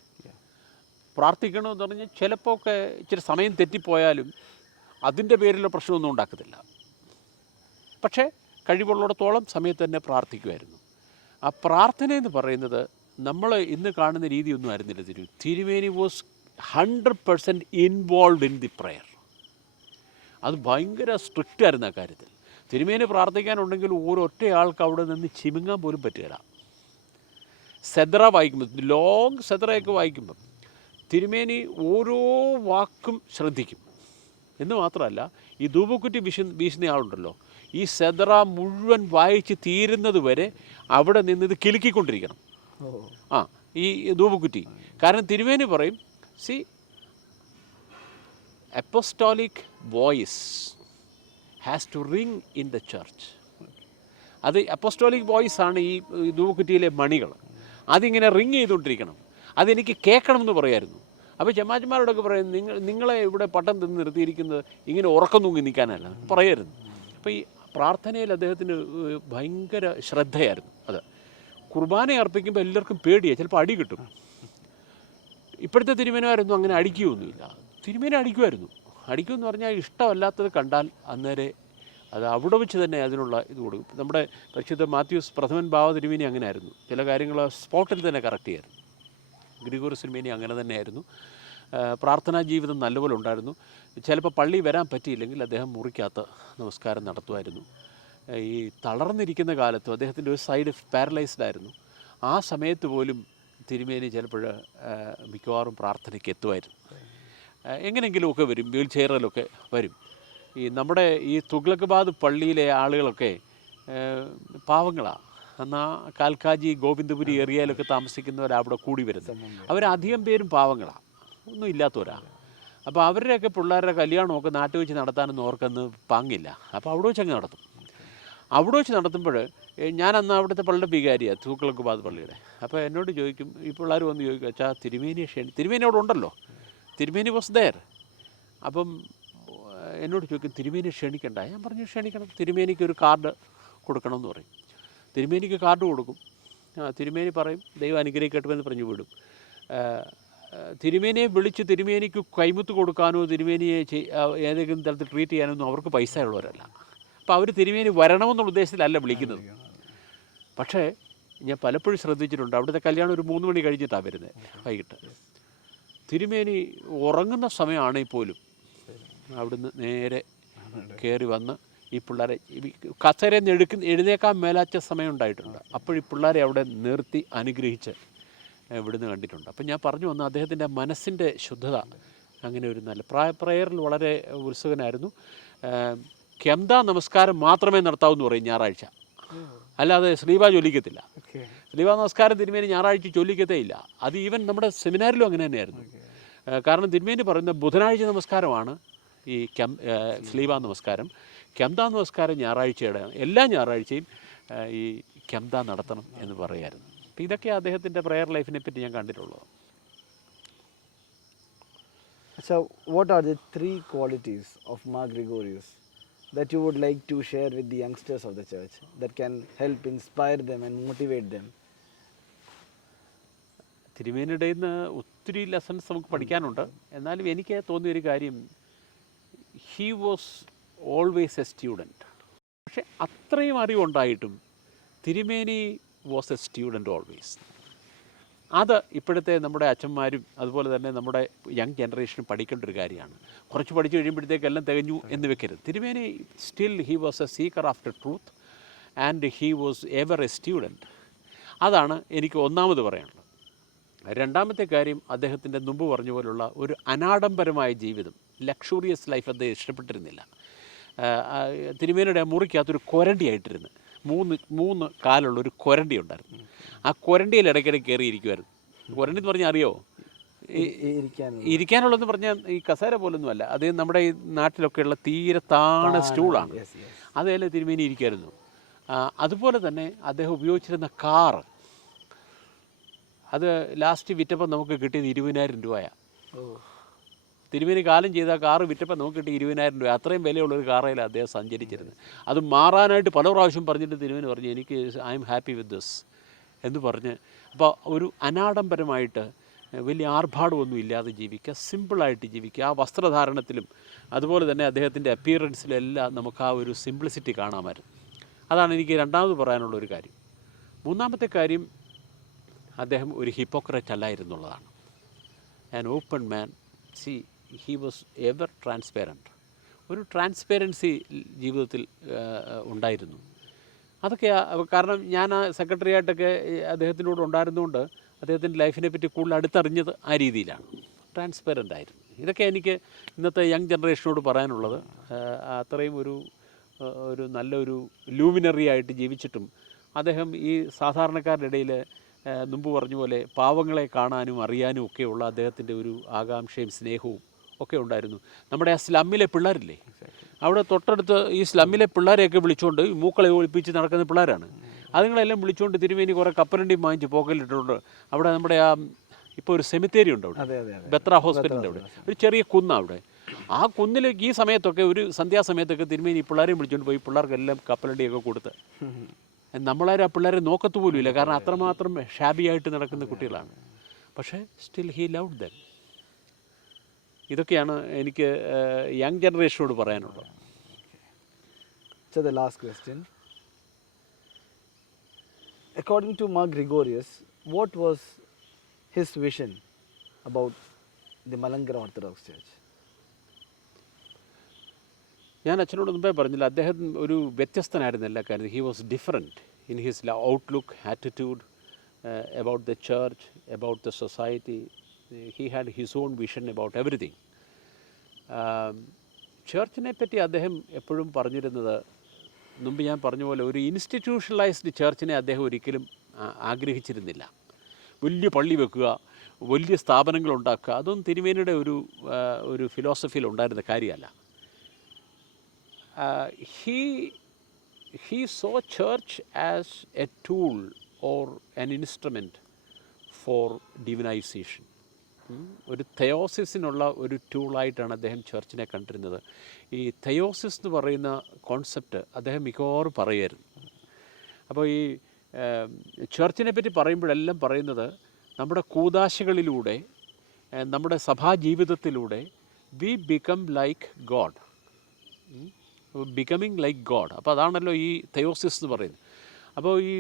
പ്രാർത്ഥിക്കണമെന്ന് പറഞ്ഞാൽ ചിലപ്പോൾ ഒക്കെ ഇച്ചിരി സമയം തെറ്റിപ്പോയാലും അതിൻ്റെ പേരിലുള്ള പ്രശ്നമൊന്നും ഉണ്ടാക്കത്തില്ല. പക്ഷേ കഴിവുള്ളിടത്തോളം സമയത്ത് തന്നെ പ്രാർത്ഥിക്കുമായിരുന്നു. ആ പ്രാർത്ഥന എന്ന് പറയുന്നത് നമ്മൾ ഇന്ന് കാണുന്ന രീതിയൊന്നും ആയിരുന്നില്ല. തിരുമേനി was 100% involve in the prayer. അത് ഭയങ്കര സ്ട്രിക്റ്റ് ആയിരുന്നു ആ കാര്യത്തിൽ. തിരുമേനി പ്രാർത്ഥിക്കാനുണ്ടെങ്കിൽ ഒരൊറ്റ ആൾക്ക് അവിടെ നിന്ന് ചിമുങ്ങാൻ പോലും പറ്റുകയില്ല. സെദ്ര വായിക്കുമ്പോൾ, ലോങ് സെദ്രയൊക്കെ വായിക്കുമ്പം തിരുമേനി ഓരോ വാക്കും ശ്രദ്ധിക്കും. എന്ന് മാത്രമല്ല, ഈ ധൂപക്കുറ്റി വീശുന്ന ആളുണ്ടല്ലോ, ഈ സെദ്ര മുഴുവൻ വായിച്ച് തീരുന്നത് വരെ അവിടെ നിന്ന് ഇത് കിലുക്കിക്കൊണ്ടിരിക്കണം. ഈ ധൂപക്കുറ്റി. കാരണം തിരുമേനി പറയും, see apostolic voice has to ring in the church. അത് അപ്പോസ്റ്റോളിക് വോയിസ് ആണ് ഈ ധൂപക്കുറ്റിയിലെ മണികൾ. അതിങ്ങനെ റിങ് ചെയ്തുകൊണ്ടിരിക്കണം, അതെനിക്ക് കേൾക്കണമെന്ന് പറയായിരുന്നു. അപ്പോൾ ചമാച്ചന്മാരോടൊക്കെ പറയും, നിങ്ങളെ ഇവിടെ പട്ടം തിന്ന് നിർത്തിയിരിക്കുന്നത് ഇങ്ങനെ ഉറക്കം തൂങ്ങി നിൽക്കാനല്ല പറയായിരുന്നു. അപ്പോൾ ഈ പ്രാർത്ഥനയിൽ അദ്ദേഹത്തിന് ഭയങ്കര ശ്രദ്ധയായിരുന്നു. അത് കുർബാന അർപ്പിക്കുമ്പോൾ എല്ലാവർക്കും പേടിയാണ്, ചിലപ്പോൾ അടി കിട്ടും. ഇപ്പോഴത്തെ തിരുമേനിമാരൊന്നും അങ്ങനെ അടിക്കുകയൊന്നുമില്ല. തിരുമേനി അടിക്കുമായിരുന്നു. അടിക്കുമെന്ന് പറഞ്ഞാൽ ഇഷ്ടമല്ലാത്തത് കണ്ടാൽ അന്നേരെ അത് അവിടെ വെച്ച് തന്നെ അതിനുള്ള ഇത് കൊടുക്കും. നമ്മുടെ പരിശുദ്ധ മാത്യൂസ് പ്രഥമൻ ഭാവ തിരുമേനി അങ്ങനെ ആയിരുന്നു. ചില കാര്യങ്ങൾ സ്പോട്ടിൽ തന്നെ കറക്റ്റ് ചെയ്യായിരുന്നു. ഗ്രിഗോറിയസ് തിരുമേനി അങ്ങനെ തന്നെയായിരുന്നു. പ്രാർത്ഥനാ ജീവിതം നല്ലപോലെ ഉണ്ടായിരുന്നു. ചിലപ്പോൾ പള്ളി വരാൻ പറ്റിയില്ലെങ്കിൽ അദ്ദേഹം മുറിക്കകത്ത് നമസ്കാരം നടത്തുമായിരുന്നു. ഈ തളർന്നിരിക്കുന്ന കാലത്തും അദ്ദേഹത്തിൻ്റെ ഒരു സൈഡ് പാരലൈസ്ഡ് ആയിരുന്നു. ആ സമയത്ത് പോലും തിരുമേനി ചിലപ്പോൾ മിക്കവാറും പ്രാർത്ഥനയ്ക്ക് എത്തുമായിരുന്നു. എങ്ങനെയെങ്കിലുമൊക്കെ വരും, വീൽ ചെയറിലൊക്കെ വരും. ഈ നമ്മുടെ ഈ തുഗ്ലക്കാബാദ് പള്ളിയിലെ ആളുകളൊക്കെ പാവങ്ങളാണ്. എന്നാൽ കാൽക്കാജി, ഗോവിന്ദപുരി ഏരിയയിലൊക്കെ താമസിക്കുന്നവരവിടെ കൂടി വരുന്നത്. അവരധികം പേരും പാവങ്ങളാണ്, ഒന്നും ഇല്ലാത്തവരാണ്. അപ്പോൾ അവരുടെയൊക്കെ പിള്ളേരുടെ കല്യാണമൊക്കെ നാട്ടിൽ വെച്ച് നടത്താനൊന്നും ഓർക്കൊന്ന് പാങ്ങില്ല. അപ്പോൾ അവിടെ വെച്ച് അങ്ങ് നടത്തും. അവിടെ വെച്ച് നടത്തുമ്പോൾ ഞാനന്ന് അവിടുത്തെ പള്ളിയുടെ വികാരിയാണ്, തുഗ്ലക്കാബാദ് പള്ളിയുടെ. അപ്പോൾ എന്നോട് ചോദിക്കും, ഈ പിള്ളേർ വന്ന് ചോദിക്കും, അച്ഛാ തിരുമേനി അവിടെ ഉണ്ടല്ലോ, തിരുമേനി വാസ് ദെയർ. അപ്പം എന്നോട് ചോദിക്കും, തിരുമേനി ക്ഷണിക്കണ്ട. ഞാൻ പറഞ്ഞു ക്ഷണിക്കണം, തിരുമേനിക്ക് ഒരു കാർഡ് കൊടുക്കണം എന്ന് പറയും. തിരുമേനിക്ക് കാർഡ് കൊടുക്കും. തിരുമേനി പറയും ദൈവം അനുഗ്രഹിക്കട്ടെന്ന് പറഞ്ഞു വിടും. തിരുമേനിയെ വിളിച്ച് തിരുമേനിക്ക് കൈമുത്ത് കൊടുക്കാനോ തിരുമേനിയെ ഏതെങ്കിലും തരത്തിൽ ട്രീറ്റ് ചെയ്യാനൊന്നും അവർക്ക് പൈസ ഉള്ളവരല്ല. അപ്പോൾ അവർ തിരുമേനി വരണമെന്നുള്ള ഉദ്ദേശത്തിലല്ല വിളിക്കുന്നത്. പക്ഷേ ഞാൻ പലപ്പോഴും ശ്രദ്ധിച്ചിട്ടുണ്ട്, അവിടുത്തെ കല്യാണം ഒരു 3 മണി കഴിഞ്ഞിട്ടാണ് വരുന്നത്, വൈകിട്ട്. തിരുമേനി ഉറങ്ങുന്ന സമയമാണെങ്കിൽ പോലും അവിടുന്ന് നേരെ കയറി വന്ന് ഈ പിള്ളേരെ കസേരയിൽ നിന്ന് എഴുന്നേക്കാൻ മേലാച്ച സമയം ഉണ്ടായിട്ടുണ്ട്. അപ്പോൾ ഈ പിള്ളേരെ അവിടെ നിർത്തി അനുഗ്രഹിച്ച് ഇവിടുന്ന് കണ്ടിട്ടുണ്ട്. അപ്പം ഞാൻ പറഞ്ഞു വന്ന അദ്ദേഹത്തിൻ്റെ മനസ്സിൻ്റെ ശുദ്ധത അങ്ങനെ ഒരു നല്ല പ്രയറിൽ വളരെ ഉത്സുകനായിരുന്നു. കെംദ നമസ്കാരം മാത്രമേ നടത്താവൂ എന്ന് പറയും ഞായറാഴ്ച, അല്ലാതെ ശ്രീബ ചൊല്ലിക്കത്തില്ല. ശ്രീബ നമസ്കാരം തിരുമേനി ഞായറാഴ്ച ചൊല്ലിക്കത്തേ ഇല്ല. അത് ഈവൻ നമ്മുടെ സെമിനാറിലും അങ്ങനെ തന്നെയായിരുന്നു. കാരണം തിരുമേനി പറയുന്ന ബുധനാഴ്ച നമസ്കാരമാണ് ഈ സ്ലീബ നമസ്കാരം. കെംദ നമസ്കാരം ഞായറാഴ്ചയുടെ എല്ലാ ഞായറാഴ്ചയും ഈ കെംദ നടത്തണം എന്ന് പറയായിരുന്നു. അപ്പോൾ ഇതൊക്കെ അദ്ദേഹത്തിൻ്റെ പ്രെയർ ലൈഫിനെ പറ്റി ഞാൻ കണ്ടിട്ടുള്ളത്. So, what are the 3 qualities of Mar Gregorius that you would like to share with the youngsters of the church that can help inspire them and motivate them? തിരുമേനിയുടെ നിന്ന് ഒത്തിരി ലെസൺസ് നമുക്ക് പഠിക്കാനുണ്ട്. എന്നാലും എനിക്ക് തോന്നിയൊരു കാര്യം, he was always A student. പക്ഷെ അത്രയും അറിവുണ്ടായിട്ടും തിരുമേനി വാസ് എ സ്റ്റുഡൻറ്റ് ഓൾവേസ്. അത് ഇപ്പോഴത്തെ നമ്മുടെ അച്ഛന്മാരും അതുപോലെ തന്നെ നമ്മുടെ യങ് ജനറേഷനും പഠിക്കേണ്ട ഒരു കാര്യമാണ്. കുറച്ച് പഠിച്ചു കഴിയുമ്പോഴത്തേക്കെല്ലാം തികഞ്ഞു എന്ന് വെക്കരുത്. തിരുമേനി still he was A seeker after truth and he was ever A student. അതാണ് എനിക്ക് ഒന്നാമത് പറയാനുള്ളത്. രണ്ടാമത്തെ കാര്യം, അദ്ദേഹത്തിൻ്റെ മുമ്പ് പറഞ്ഞ പോലുള്ള ഒരു അനാഡംബരമായ ജീവിതം, ലക്ഷൂറിയസ് ലൈഫ് അദ്ദേഹം ഇഷ്ടപ്പെട്ടിരുന്നില്ല. തിരുമേനിയുടെ മുറിക്കകത്തൊരു കൊരണ്ടിയായിട്ടിരുന്നു, മൂന്ന് കാലുള്ളൊരു കൊരണ്ടി ഉണ്ടായിരുന്നു. ആ കൊരണ്ടിയിൽ ഇടയ്ക്കിടയ്ക്ക് കയറിയിരിക്കുമായിരുന്നു. കൊരണ്ടി എന്ന് പറഞ്ഞാൽ അറിയോ, ഇരിക്കാനുള്ളതെന്ന് പറഞ്ഞാൽ ഈ കസേര പോലൊന്നുമല്ല, അത് നമ്മുടെ ഈ നാട്ടിലൊക്കെയുള്ള തീരെ താണ സ്റ്റൂളാണ്. അതേലെ തിരുമേനി ഇരിക്കുമായിരുന്നു. അതുപോലെ തന്നെ അദ്ദേഹം ഉപയോഗിച്ചിരുന്ന കാറ്, അത് ലാസ്റ്റ് വിറ്റപ്പം നമുക്ക് കിട്ടിയത് 20,000 രൂപയാണ്. തിരുമേനി കാലം ചെയ്ത ആ കാറ് വിറ്റപ്പം നമുക്ക് കിട്ടി 20,000 രൂപ. അത്രയും വിലയുള്ളൊരു കാറയിൽ അദ്ദേഹം സഞ്ചരിച്ചിരുന്നത്. അത് മാറാനായിട്ട് പല പ്രാവശ്യം പറഞ്ഞിട്ട് തിരുമേനി പറഞ്ഞു, എനിക്ക് I am happy with this എന്ന് പറഞ്ഞ്. അപ്പോൾ ഒരു അനാഡംബരമായിട്ട് വലിയ ആർഭാടമൊന്നും ഇല്ലാതെ ജീവിക്കുക, സിമ്പിളായിട്ട് ജീവിക്കുക. ആ വസ്ത്രധാരണത്തിലും അതുപോലെ തന്നെ അദ്ദേഹത്തിൻ്റെ അപ്പിയറൻസിലും എല്ലാം നമുക്ക് ആ ഒരു സിംപ്ലിസിറ്റി കാണാമായിരുന്നു. അതാണ് എനിക്ക് രണ്ടാമത് പറയാനുള്ള ഒരു കാര്യം. മൂന്നാമത്തെ കാര്യം, അദ്ദേഹം ഒരു ഹിപ്പോക്രറ്റ് അല്ലായിരുന്നുള്ളതാണ്. An open man. He was ever transparent. ഒരു ട്രാൻസ്പെറൻസി ജീവിതത്തിൽ ഉണ്ടായിരുന്നു. അതൊക്കെ കാരണം ഞാൻ ആ സെക്രട്ടറിയായിട്ടൊക്കെ അദ്ദേഹത്തിനോട് ഉണ്ടായിരുന്നുകൊണ്ട് അദ്ദേഹത്തിൻ്റെ ലൈഫിനെ പറ്റി കൂടുതൽ അടുത്തറിഞ്ഞത് ആ രീതിയിലാണ്. ട്രാൻസ്പെറൻ്റ് ആയിരുന്നു. ഇതൊക്കെ എനിക്ക് ഇന്നത്തെ യങ് ജനറേഷനോട് പറയാനുള്ളത്. അത്രയും ഒരു നല്ലൊരു ലൂമിനറി ആയിട്ട് ജീവിച്ചിട്ടും അദ്ദേഹം ഈ സാധാരണക്കാരുടെ ഇടയിൽ മുമ്പ് പറഞ്ഞ പോലെ പാവങ്ങളെ കാണാനും അറിയാനും ഒക്കെയുള്ള അദ്ദേഹത്തിൻ്റെ ഒരു ആകാംക്ഷയും സ്നേഹവും ഒക്കെ ഉണ്ടായിരുന്നു. നമ്മുടെ ആ സ്ലമ്മിലെ പിള്ളേരില്ലേ, അവിടെ തൊട്ടടുത്ത് ഈ സ്ലമ്മിലെ പിള്ളേരെയൊക്കെ വിളിച്ചുകൊണ്ട് മൂക്കളെ ഒളിപ്പിച്ച് നടക്കുന്ന പിള്ളേരാണ്. അതുങ്ങളെല്ലാം വിളിച്ചുകൊണ്ട് തിരുമേനി കുറേ കപ്പലണ്ടിയും വാങ്ങിച്ച് പോക്കലിട്ടിട്ടുണ്ട്. അവിടെ നമ്മുടെ ആ ഇപ്പോൾ ഒരു സെമിത്തേരി ഉണ്ട് അവിടെ, ബത്ര ഹോസ്പിറ്റലിൻ്റെ അവിടെ ഒരു ചെറിയ കുന്നാണ് അവിടെ. ആ കുന്നിലേക്ക് ഈ സമയത്തൊക്കെ ഒരു സന്ധ്യാസമയത്തൊക്കെ തിരുമേനി പിള്ളേരെയും വിളിച്ചുകൊണ്ട് പോയി പിള്ളേർക്കെല്ലാം കപ്പലണ്ടിയൊക്കെ കൊടുത്ത്. നമ്മളാരും ആ പിള്ളേരെ നോക്കത്തു പോലും ഇല്ല, കാരണം അത്രമാത്രം ഷാബിയായിട്ട് നടക്കുന്ന കുട്ടികളാണ്. പക്ഷേ സ്റ്റിൽ ഹി ലവ്ഡ് ദം. ഇതൊക്കെയാണ് എനിക്ക് യങ് ജനറേഷനോട് പറയാനുള്ളത്. So the last question. According to Mar Gregorius, what was his vision about the Malankara Orthodox Church? ഞാൻ അച്ഛനോട് മുമ്പേ പറഞ്ഞില്ല, അദ്ദേഹം ഒരു വ്യത്യസ്തനായിരുന്നു എല്ലാ കാര്യത്തിലും. He was different in his outlook, attitude about the church, about the society. He had his own vision about everything. ചർച്ചിനെ പറ്റി അദ്ദേഹം എപ്പോഴും പറഞ്ഞിരുന്നത്, മുമ്പ് ഞാൻ പറഞ്ഞ പോലെ ഒരു ഇൻസ്റ്റിറ്റ്യൂഷണലൈസ്ഡ് ചർച്ചിനെ അദ്ദേഹം ഒരിക്കലും ആഗ്രഹിച്ചിരുന്നില്ല. വലിയ പള്ളി വെക്കുക, വലിയ സ്ഥാപനങ്ങൾ ഉണ്ടാക്കുക, അതൊന്നും തിരുമേനിയുടെ ഒരു ഫിലോസഫിയിൽ ഉണ്ടായിരുന്ന കാര്യമല്ല. he saw church as a tool or an instrument for divinization. ഒരു തെയോസിസിനുള്ള ഒരു ടൂളായിട്ടാണ് അദ്ദേഹം ചർച്ചിനെ കണ്ടിരുന്നത്. ഈ തെയോസിസ് എന്ന് പറയുന്ന കോൺസെപ്റ്റ് അദ്ദേഹം മിക്കവാറും പറയുമായിരുന്നു. അപ്പോൾ ഈ ചർച്ചിനെ പറ്റി പറയുമ്പോഴെല്ലാം പറയുന്നത് നമ്മുടെ കൂദാശകളിലൂടെ, നമ്മുടെ സഭാജീവിതത്തിലൂടെ we become like God, becoming like God. അപ്പോൾ അതാണല്ലോ ഈ തെയോസിസ് എന്ന് പറയുന്നത്. അപ്പോൾ ഈ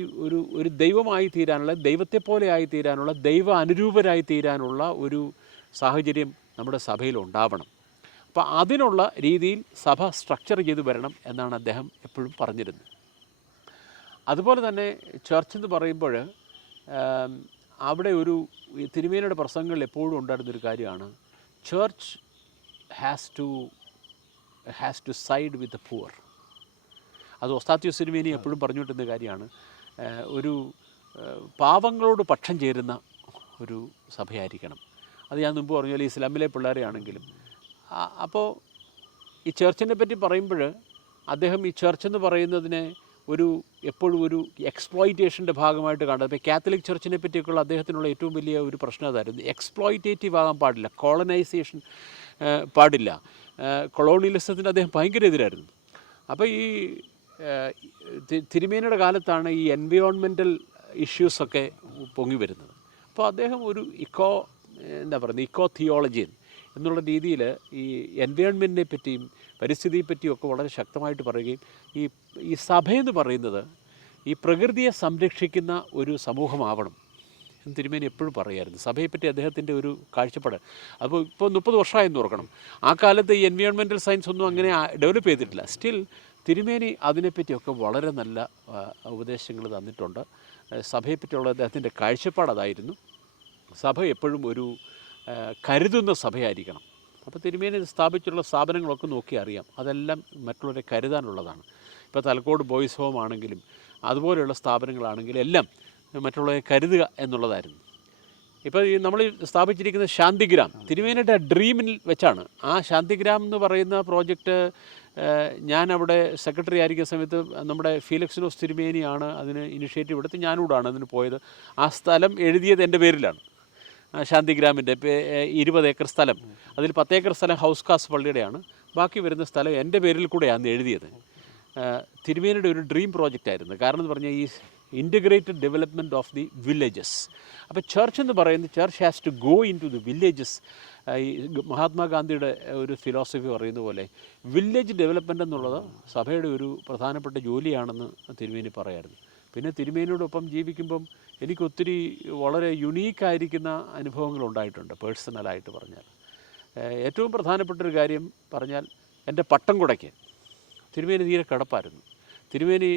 ഒരു ദൈവമായി തീരാനുള്ള, ദൈവത്തെ പോലെ ആയി തീരാനുള്ള, ദൈവ അനുരൂപരായി തീരാനുള്ള ഒരു സാഹചര്യം നമ്മുടെ സഭയിൽ ഉണ്ടാവണം. അപ്പോൾ അതിനുള്ള രീതിയിൽ സഭ സ്ട്രക്ചർ ചെയ്ത് വരണം എന്നാണ് അദ്ദേഹം എപ്പോഴും പറഞ്ഞിരുന്നത്. അതുപോലെ തന്നെ ചർച്ച് എന്ന് പറയുമ്പോൾ അവിടെ തിരുമേനിയുടെ പ്രസംഗങ്ങളിൽ എപ്പോഴും ഉണ്ടായിരുന്നൊരു കാര്യമാണ്, church has to side with the poor. അത് ഒസ്താത്യോസ് തിരുമേനി എപ്പോഴും പറഞ്ഞുകൊണ്ടിരുന്ന കാര്യമാണ്. ഒരു പാവങ്ങളോട് പക്ഷം ചേരുന്ന ഒരു സഭയായിരിക്കണം. അത് ഞാൻ മുമ്പ് പറഞ്ഞ പോലെ ഈ സ്ലമ്മിലെ പിള്ളേരെ ആണെങ്കിലും. അപ്പോൾ ഈ ചർച്ചിനെ പറ്റി പറയുമ്പോൾ അദ്ദേഹം ഈ ചർച്ച് എന്ന് പറയുന്നതിനെ എപ്പോഴും ഒരു എക്സ്പ്ലോയിറ്റേഷൻ്റെ ഭാഗമായിട്ട് കണ്ടത്. ഇപ്പോൾ കാത്തലിക് ചർച്ചിനെ പറ്റിയൊക്കെയുള്ള അദ്ദേഹത്തിനുള്ള ഏറ്റവും വലിയ ഒരു പ്രശ്നം അതായിരുന്നു. എക്സ്പ്ലോയിറ്റേറ്റീവ് ആകാൻ പാടില്ല, കോളനൈസേഷൻ പാടില്ല, കൊളോണിയലിസത്തിന് അദ്ദേഹം ഭയങ്കര എതിരായിരുന്നു. അപ്പോൾ ഈ തിരുമേനിയുടെ കാലത്താണ് ഈ എൻവയോൺമെൻറ്റൽ ഇഷ്യൂസൊക്കെ പൊങ്ങി വരുന്നത്. അപ്പോൾ അദ്ദേഹം ഒരു ഇക്കോ തിയോളജിയൻ എന്നുള്ള രീതിയിൽ ഈ എൻവയോൺമെൻറ്റിനെ പറ്റിയും പരിസ്ഥിതിയെ പറ്റിയൊക്കെ വളരെ ശക്തമായിട്ട് പറയുകയും ഈ സഭയെന്ന് പറയുന്നത് ഈ പ്രകൃതിയെ സംരക്ഷിക്കുന്ന ഒരു സമൂഹമാവണം എന്ന് തിരുമേനി എപ്പോഴും പറയുമായിരുന്നു. സഭയെപ്പറ്റി അദ്ദേഹത്തിൻ്റെ ഒരു കാഴ്ചപ്പാട്. അപ്പോൾ ഇപ്പോൾ 30 വർഷമായെന്ന് ഓർക്കണം. ആ കാലത്ത് ഈ എൻവയോൺമെൻറ്റൽ സയൻസ് ഒന്നും അങ്ങനെ ഡെവലപ്പ് ചെയ്തിട്ടില്ല. സ്റ്റിൽ തിരുമേനി അതിനെപ്പറ്റിയൊക്കെ വളരെ നല്ല ഉപദേശങ്ങൾ തന്നിട്ടുണ്ട്. സഭയെപ്പറ്റിയുള്ള അദ്ദേഹത്തിൻ്റെ കാഴ്ചപ്പാട് അതായിരുന്നു. സഭ എപ്പോഴും ഒരു കരുതുന്ന സഭയായിരിക്കണം. അപ്പോൾ തിരുമേനി സ്ഥാപിച്ചിട്ടുള്ള സ്ഥാപനങ്ങളൊക്കെ നോക്കി അറിയാം, അതെല്ലാം മറ്റുള്ളവരെ കരുതാനുള്ളതാണ്. ഇപ്പോൾ തലക്കോട് ബോയ്സ് ഹോം ആണെങ്കിലും അതുപോലെയുള്ള സ്ഥാപനങ്ങളാണെങ്കിലും എല്ലാം മറ്റുള്ളവരെ കരുതുക എന്നുള്ളതായിരുന്നു. ഇപ്പോൾ ഈ നമ്മൾ സ്ഥാപിച്ചിരിക്കുന്ന ശാന്തിഗ്രാം തിരുമേനിയുടെ ഡ്രീമിൽ വെച്ചാണ്. ആ ശാന്തിഗ്രാം എന്ന് പറയുന്ന പ്രോജക്റ്റ് ഞാനവിടെ സെക്രട്ടറി ആയിരിക്കുന്ന സമയത്ത് നമ്മുടെ ഫീലിക്സിനോസ് തിരുമേനിയാണ് അതിന് ഇനിഷ്യേറ്റീവ് എടുത്ത്, ഞാനൂടാണ് അതിന് പോയത്. ആ സ്ഥലം എഴുതിയത് എൻ്റെ പേരിലാണ്. ശാന്തിഗ്രാമിൻ്റെ 20 ഏക്കർ സ്ഥലം, അതിൽ 10 ഏക്കർ സ്ഥലം ഹൗസ് കാസ് പള്ളിയുടെയാണ്, ബാക്കി വരുന്ന സ്ഥലം എൻ്റെ പേരിൽ കൂടെയാണ് എഴുതിയത്. തിരുമേനിയുടെ ഒരു ഡ്രീം പ്രോജക്റ്റായിരുന്നു. കാരണം എന്ന് പറഞ്ഞാൽ ഈ integrated development of the villages. അപ്പോൾ ചർച്ച് എന്ന് പറയുന്നത് church has to go into the villages. ഈ മഹാത്മാഗാന്ധിയുടെ ഒരു ഫിലോസഫി പറയുന്ന പോലെ വില്ലേജ് ഡെവലപ്മെൻ്റ് എന്നുള്ളത് സഭയുടെ ഒരു പ്രധാനപ്പെട്ട ജോലിയാണെന്ന് തിരുമേനി പറയായിരുന്നു. പിന്നെ തിരുമേനിയോടൊപ്പം ജീവിക്കുമ്പം എനിക്കൊത്തിരി വളരെ യുണീക്കായിരിക്കുന്ന അനുഭവങ്ങൾ ഉണ്ടായിട്ടുണ്ട്. പേഴ്സണലായിട്ട് പറഞ്ഞാൽ ഏറ്റവും പ്രധാനപ്പെട്ടൊരു കാര്യം പറഞ്ഞാൽ എൻ്റെ പട്ടം കുടയ്ക്ക് തിരുമേനി തീരെ കിടപ്പായിരുന്നു. തിരുമേനി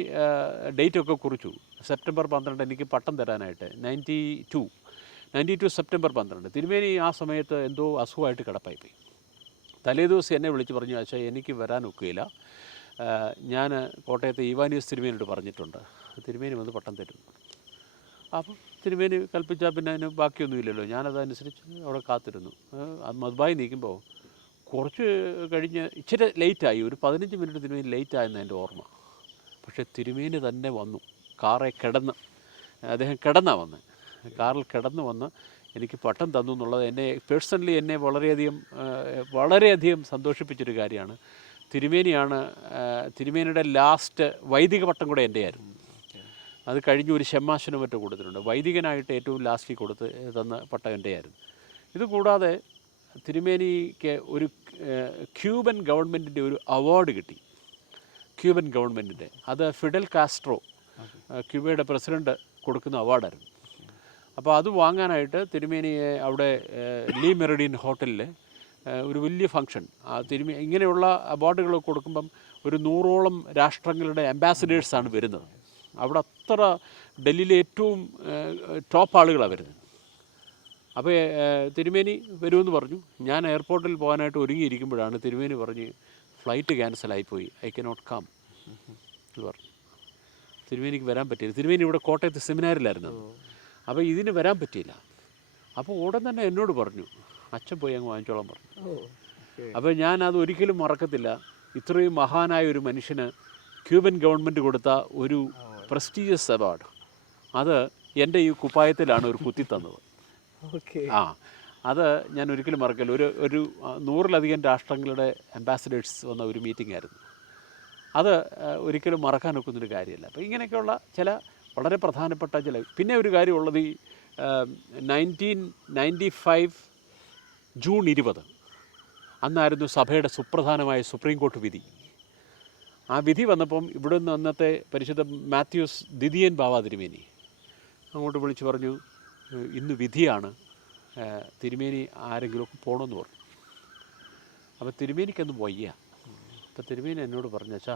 ഡേറ്റൊക്കെ കുറിച്ചു. സെപ്റ്റംബർ 12 എനിക്ക് പട്ടം തരാനായിട്ട് 92 സെപ്റ്റംബർ 12. തിരുമേനി ആ സമയത്ത് എന്തോ അസുഖമായിട്ട് കിടപ്പായിപ്പോയി. തലേദിവസം എന്നെ വിളിച്ച് പറഞ്ഞു, പക്ഷേ എനിക്ക് വരാൻ ഒക്കുകയില്ല, ഞാൻ കോട്ടയത്തെ ഈവാനിയസ് തിരുമേനിയോട് പറഞ്ഞിട്ടുണ്ട്, തിരുമേനി വന്ന് പട്ടം തരും. അപ്പം തിരുമേനി കൽപ്പിച്ചാൽ പിന്നെ അതിന് ബാക്കിയൊന്നുമില്ലല്ലോ. ഞാനതനുസരിച്ച് അവിടെ കാത്തിരുന്നു. മദ്ബായി നീക്കുമ്പോൾ കുറച്ച് കഴിഞ്ഞ് ഇച്ചിരി ലേറ്റായി, ഒരു 15 മിനിറ്റ് തിരുമേനി ലേറ്റായെന്ന് എൻ്റെ ഓർമ്മ. പക്ഷേ തിരുമേനി തന്നെ വന്നു. അദ്ദേഹം കിടന്നാണ് വന്ന്, കാറിൽ കിടന്ന് വന്ന് എനിക്ക് പട്ടം തന്നു എന്നുള്ളത് പേഴ്സണലി എന്നെ വളരെയധികം സന്തോഷിപ്പിച്ചൊരു കാര്യമാണ്. തിരുമേനിയുടെ ലാസ്റ്റ് വൈദിക പട്ടം കൂടെ എൻ്റെ ആയിരുന്നു. അത് കഴിഞ്ഞ് ഒരു ഷെമ്മാശനം മറ്റോ കൊടുത്തിട്ടുണ്ട്. വൈദികനായിട്ട് ഏറ്റവും ലാസ്റ്റിൽ തന്ന പട്ടം എൻ്റെ ആയിരുന്നു. ഇതുകൂടാതെ തിരുമേനിക്ക് ഒരു ക്യൂബൻ ഗവൺമെൻറ്റിൻ്റെ ഒരു അവാർഡ് കിട്ടി. ക്യൂബൻ ഗവൺമെൻറ്റിൻ്റെ അത് ഫിഡൽ കാസ്ട്രോ, ക്യൂബയുടെ പ്രസിഡൻറ്റ് കൊടുക്കുന്ന അവാർഡായിരുന്നു. അപ്പോൾ അത് വാങ്ങാനായിട്ട് തിരുമേനിയെ അവിടെ ലീ മെറിഡിയൻ ഹോട്ടലിൽ ഒരു വലിയ ഫംഗ്ഷൻ, ഇങ്ങനെയുള്ള അവാർഡുകൾ കൊടുക്കുമ്പം ഒരു 100ഓളം രാഷ്ട്രങ്ങളുടെ അംബാസഡേഴ്സാണ് വരുന്നത്. അവിടെ അത്ര ഡൽഹിയിലെ ഏറ്റവും ടോപ്പ് ആളുകളാണ് വരുന്നത്. അപ്പോൾ തിരുമേനി വരുമെന്ന് പറഞ്ഞു. ഞാൻ എയർപോർട്ടിൽ പോകാനായിട്ട് ഒരുങ്ങിയിരിക്കുമ്പോഴാണ് തിരുമേനി പറഞ്ഞ് ഫ്ലൈറ്റ് ക്യാൻസലായിപ്പോയി, ഐ കനോട്ട് കം എന്ന് പറഞ്ഞു. തിരുമേനിക്ക് വരാൻ പറ്റിയില്ല. തിരുമേനി ഇവിടെ കോട്ടയത്ത് സെമിനാറിലായിരുന്നു. അപ്പോൾ ഇതിന് വരാൻ പറ്റിയില്ല. അപ്പോൾ ഉടൻ തന്നെ എന്നോട് പറഞ്ഞു, അച്ഛൻ പോയി അങ്ങ് വാങ്ങിച്ചോളാൻ പറഞ്ഞു. അപ്പോൾ ഞാൻ അത് ഒരിക്കലും മറക്കത്തില്ല. ഇത്രയും മഹാനായ ഒരു മനുഷ്യന് ക്യൂബൻ ഗവൺമെൻറ് കൊടുത്ത ഒരു പ്രസ്റ്റീജിയസ് അവാർഡ്, അത് എൻ്റെ ഈ കുപ്പായത്തിലാണ് ഒരു കുത്തി തന്നത്. അത് ഞാൻ ഒരിക്കലും മറക്കില്ല. ഒരു 100-ലധികം രാഷ്ട്രങ്ങളുടെ അംബാസഡേഴ്സ് വന്ന ഒരു മീറ്റിംഗ് ആയിരുന്നു. അത് ഒരിക്കലും മറക്കാൻ ഒക്കുന്നൊരു കാര്യമല്ല. അപ്പോൾ ഇങ്ങനെയൊക്കെയുള്ള ചില വളരെ പ്രധാനപ്പെട്ട പിന്നെ ഒരു കാര്യമുള്ളത്, ഈ 1995 ജൂൺ 20 അന്നായിരുന്നു സഭയുടെ സുപ്രധാനമായ സുപ്രീം കോർട്ട് വിധി. ആ വിധി വന്നപ്പം ഇവിടെ നിന്ന് അന്നത്തെ പരിശുദ്ധ മാത്യൂസ് ദിദിയൻ ബാവ തിരുമേനി അങ്ങോട്ട് വിളിച്ച് പറഞ്ഞു, ഇന്ന് വിധിയാണ്, തിരുമേനി ആരെങ്കിലുമൊക്കെ പോകണമെന്ന് പറഞ്ഞു. അപ്പോൾ തിരുമേനിക്കൊന്നും വയ്യ. അപ്പോൾ തിരുമേനി എന്നോട് പറഞ്ഞു, അച്ഛാ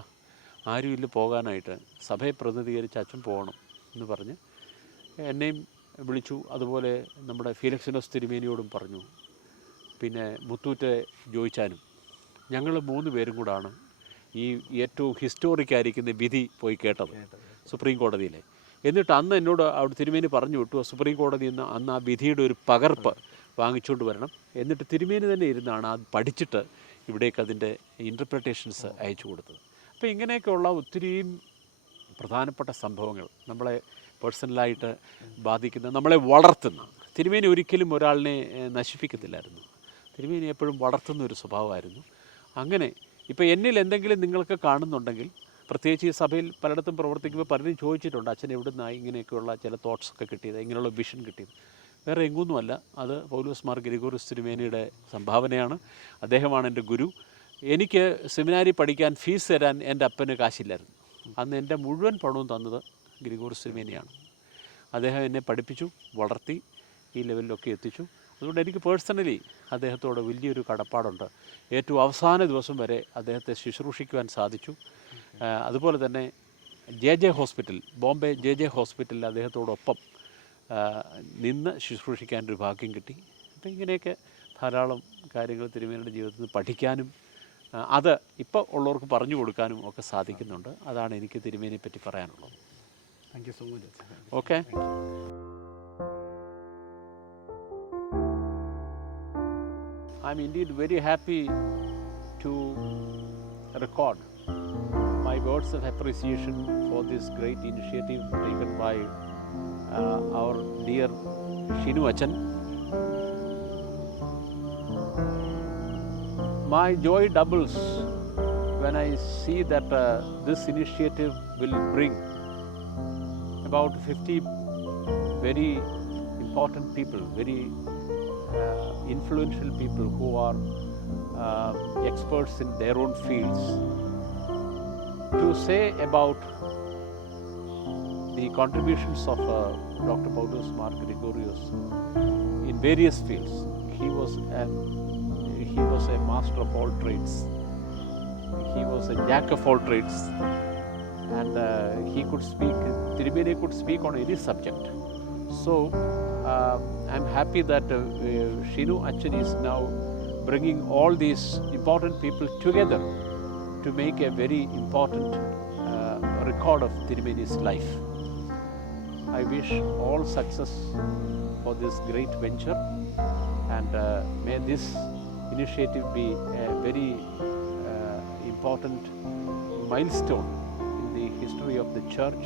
ആരുമില്ല പോകാനായിട്ട്, സഭയെ പ്രതിനിധീകരിച്ച് അച്ഛൻ പോകണം എന്ന് പറഞ്ഞ് എന്നെയും വിളിച്ചു. അതുപോലെ നമ്മുടെ ഫീലിക്സിനോസ് തിരുമേനിയോടും പറഞ്ഞു, പിന്നെ മുത്തൂറ്റ് ജോയിച്ചാനും. ഞങ്ങൾ 3 പേരും കൂടാണ് ഈ ഏറ്റവും ഹിസ്റ്റോറിക്കായിരിക്കുന്ന വിധി പോയി കേട്ടത് സുപ്രീം കോടതിയിലെ. എന്നിട്ട് അന്ന് എന്നോട് അവിടെ തിരുമേനി പറഞ്ഞു വിട്ടു, സുപ്രീം കോടതിയിൽ നിന്ന് അന്ന് ആ വിധിയുടെ ഒരു പകർപ്പ് വാങ്ങിച്ചുകൊണ്ട് വരണം. എന്നിട്ട് തിരുമേനി തന്നെ ഇരുന്നാണ് അത് പഠിച്ചിട്ട് ഇവിടേക്ക് അതിൻ്റെ ഇൻ്റർപ്രിട്ടേഷൻസ് അയച്ചു കൊടുത്തത്. അപ്പോൾ ഇങ്ങനെയൊക്കെയുള്ള ഒത്തിരിയും പ്രധാനപ്പെട്ട സംഭവങ്ങൾ നമ്മളെ പേഴ്സണലായിട്ട് ബാധിക്കുന്ന, നമ്മളെ വളർത്തുന്ന. തിരുമേനി ഒരിക്കലും ഒരാളിനെ നശിപ്പിക്കത്തില്ലായിരുന്നു. തിരുമേനി എപ്പോഴും വളർത്തുന്ന ഒരു സ്വഭാവമായിരുന്നു. അങ്ങനെ ഇപ്പോൾ എന്നിൽ എന്തെങ്കിലും നിങ്ങൾക്ക് കാണുന്നുണ്ടെങ്കിൽ, പ്രത്യേകിച്ച് ഈ സഭയിൽ പലയിടത്തും പ്രവർത്തിക്കുമ്പോൾ പലരും ചോദിച്ചിട്ടുണ്ട്, അച്ഛൻ എവിടുന്നായി ഇങ്ങനെയൊക്കെയുള്ള ചില തോട്ട്സൊക്കെ കിട്ടിയത്, ഇങ്ങനെയുള്ള വിഷൻ കിട്ടിയത്. വേറെ എങ്ങൊന്നുമല്ല, അത് പൗലോസ് മാർ ഗ്രിഗോറിയോസ് തിരുമേനിയുടെ സംഭാവനയാണ്. അദ്ദേഹമാണ് എൻ്റെ ഗുരു. എനിക്ക് സെമിനാരി പഠിക്കാൻ ഫീസ് തരാൻ എൻ്റെ അപ്പന് കാശില്ലായിരുന്നു. അന്ന് എൻ്റെ മുഴുവൻ പണവും തന്നത് ഗ്രിഗോറിയോസ് തിരുമേനിയാണ്. അദ്ദേഹം എന്നെ പഠിപ്പിച്ചു, വളർത്തി, ഈ ലെവലിലൊക്കെ എത്തിച്ചു. അതുകൊണ്ട് എനിക്ക് പേഴ്സണലി അദ്ദേഹത്തോട് വലിയൊരു കടപ്പാടുണ്ട്. ഏറ്റവും അവസാന ദിവസം വരെ അദ്ദേഹത്തെ ശുശ്രൂഷിക്കുവാൻ സാധിച്ചു. അതുപോലെ തന്നെ JJ ഹോസ്പിറ്റൽ, ബോംബെ JJ ഹോസ്പിറ്റലിൽ അദ്ദേഹത്തോടൊപ്പം നിന്ന് ശുശ്രൂഷിക്കാനൊരു ഭാഗ്യം കിട്ടി. അപ്പോൾ ഇങ്ങനെയൊക്കെ ധാരാളം കാര്യങ്ങൾ തിരുമേനിയുടെ ജീവിതത്തിൽ നിന്ന് പഠിക്കാനും അത് ഇപ്പോൾ ഉള്ളവർക്ക് പറഞ്ഞു കൊടുക്കാനും ഒക്കെ സാധിക്കുന്നുണ്ട്. അതാണ് എനിക്ക് തിരുമേനിയെ പറ്റി പറയാനുള്ളത്. Thank you so much. Okay. I'm indeed very happy to record my words of appreciation for this great initiative taken by our dear Shinu Achan. My joy doubles when I see that this initiative will bring about 50 very important people, very influential people who are experts in their own fields, to say about the contributions of Dr. Pavlos Mar Gregorios in various fields. He was a master of all trades. He was a jack of all trades, and he could speak. Tirumeni could speak on any subject. So I'm happy that Shinu Achan is now bringing all these important people together to make a very important record of Tirumeni's life. I wish all success for this great venture, and may this initiative be a very important milestone in the history of the church,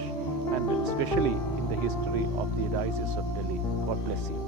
and especially in the history of the Diocese of Delhi. God bless you.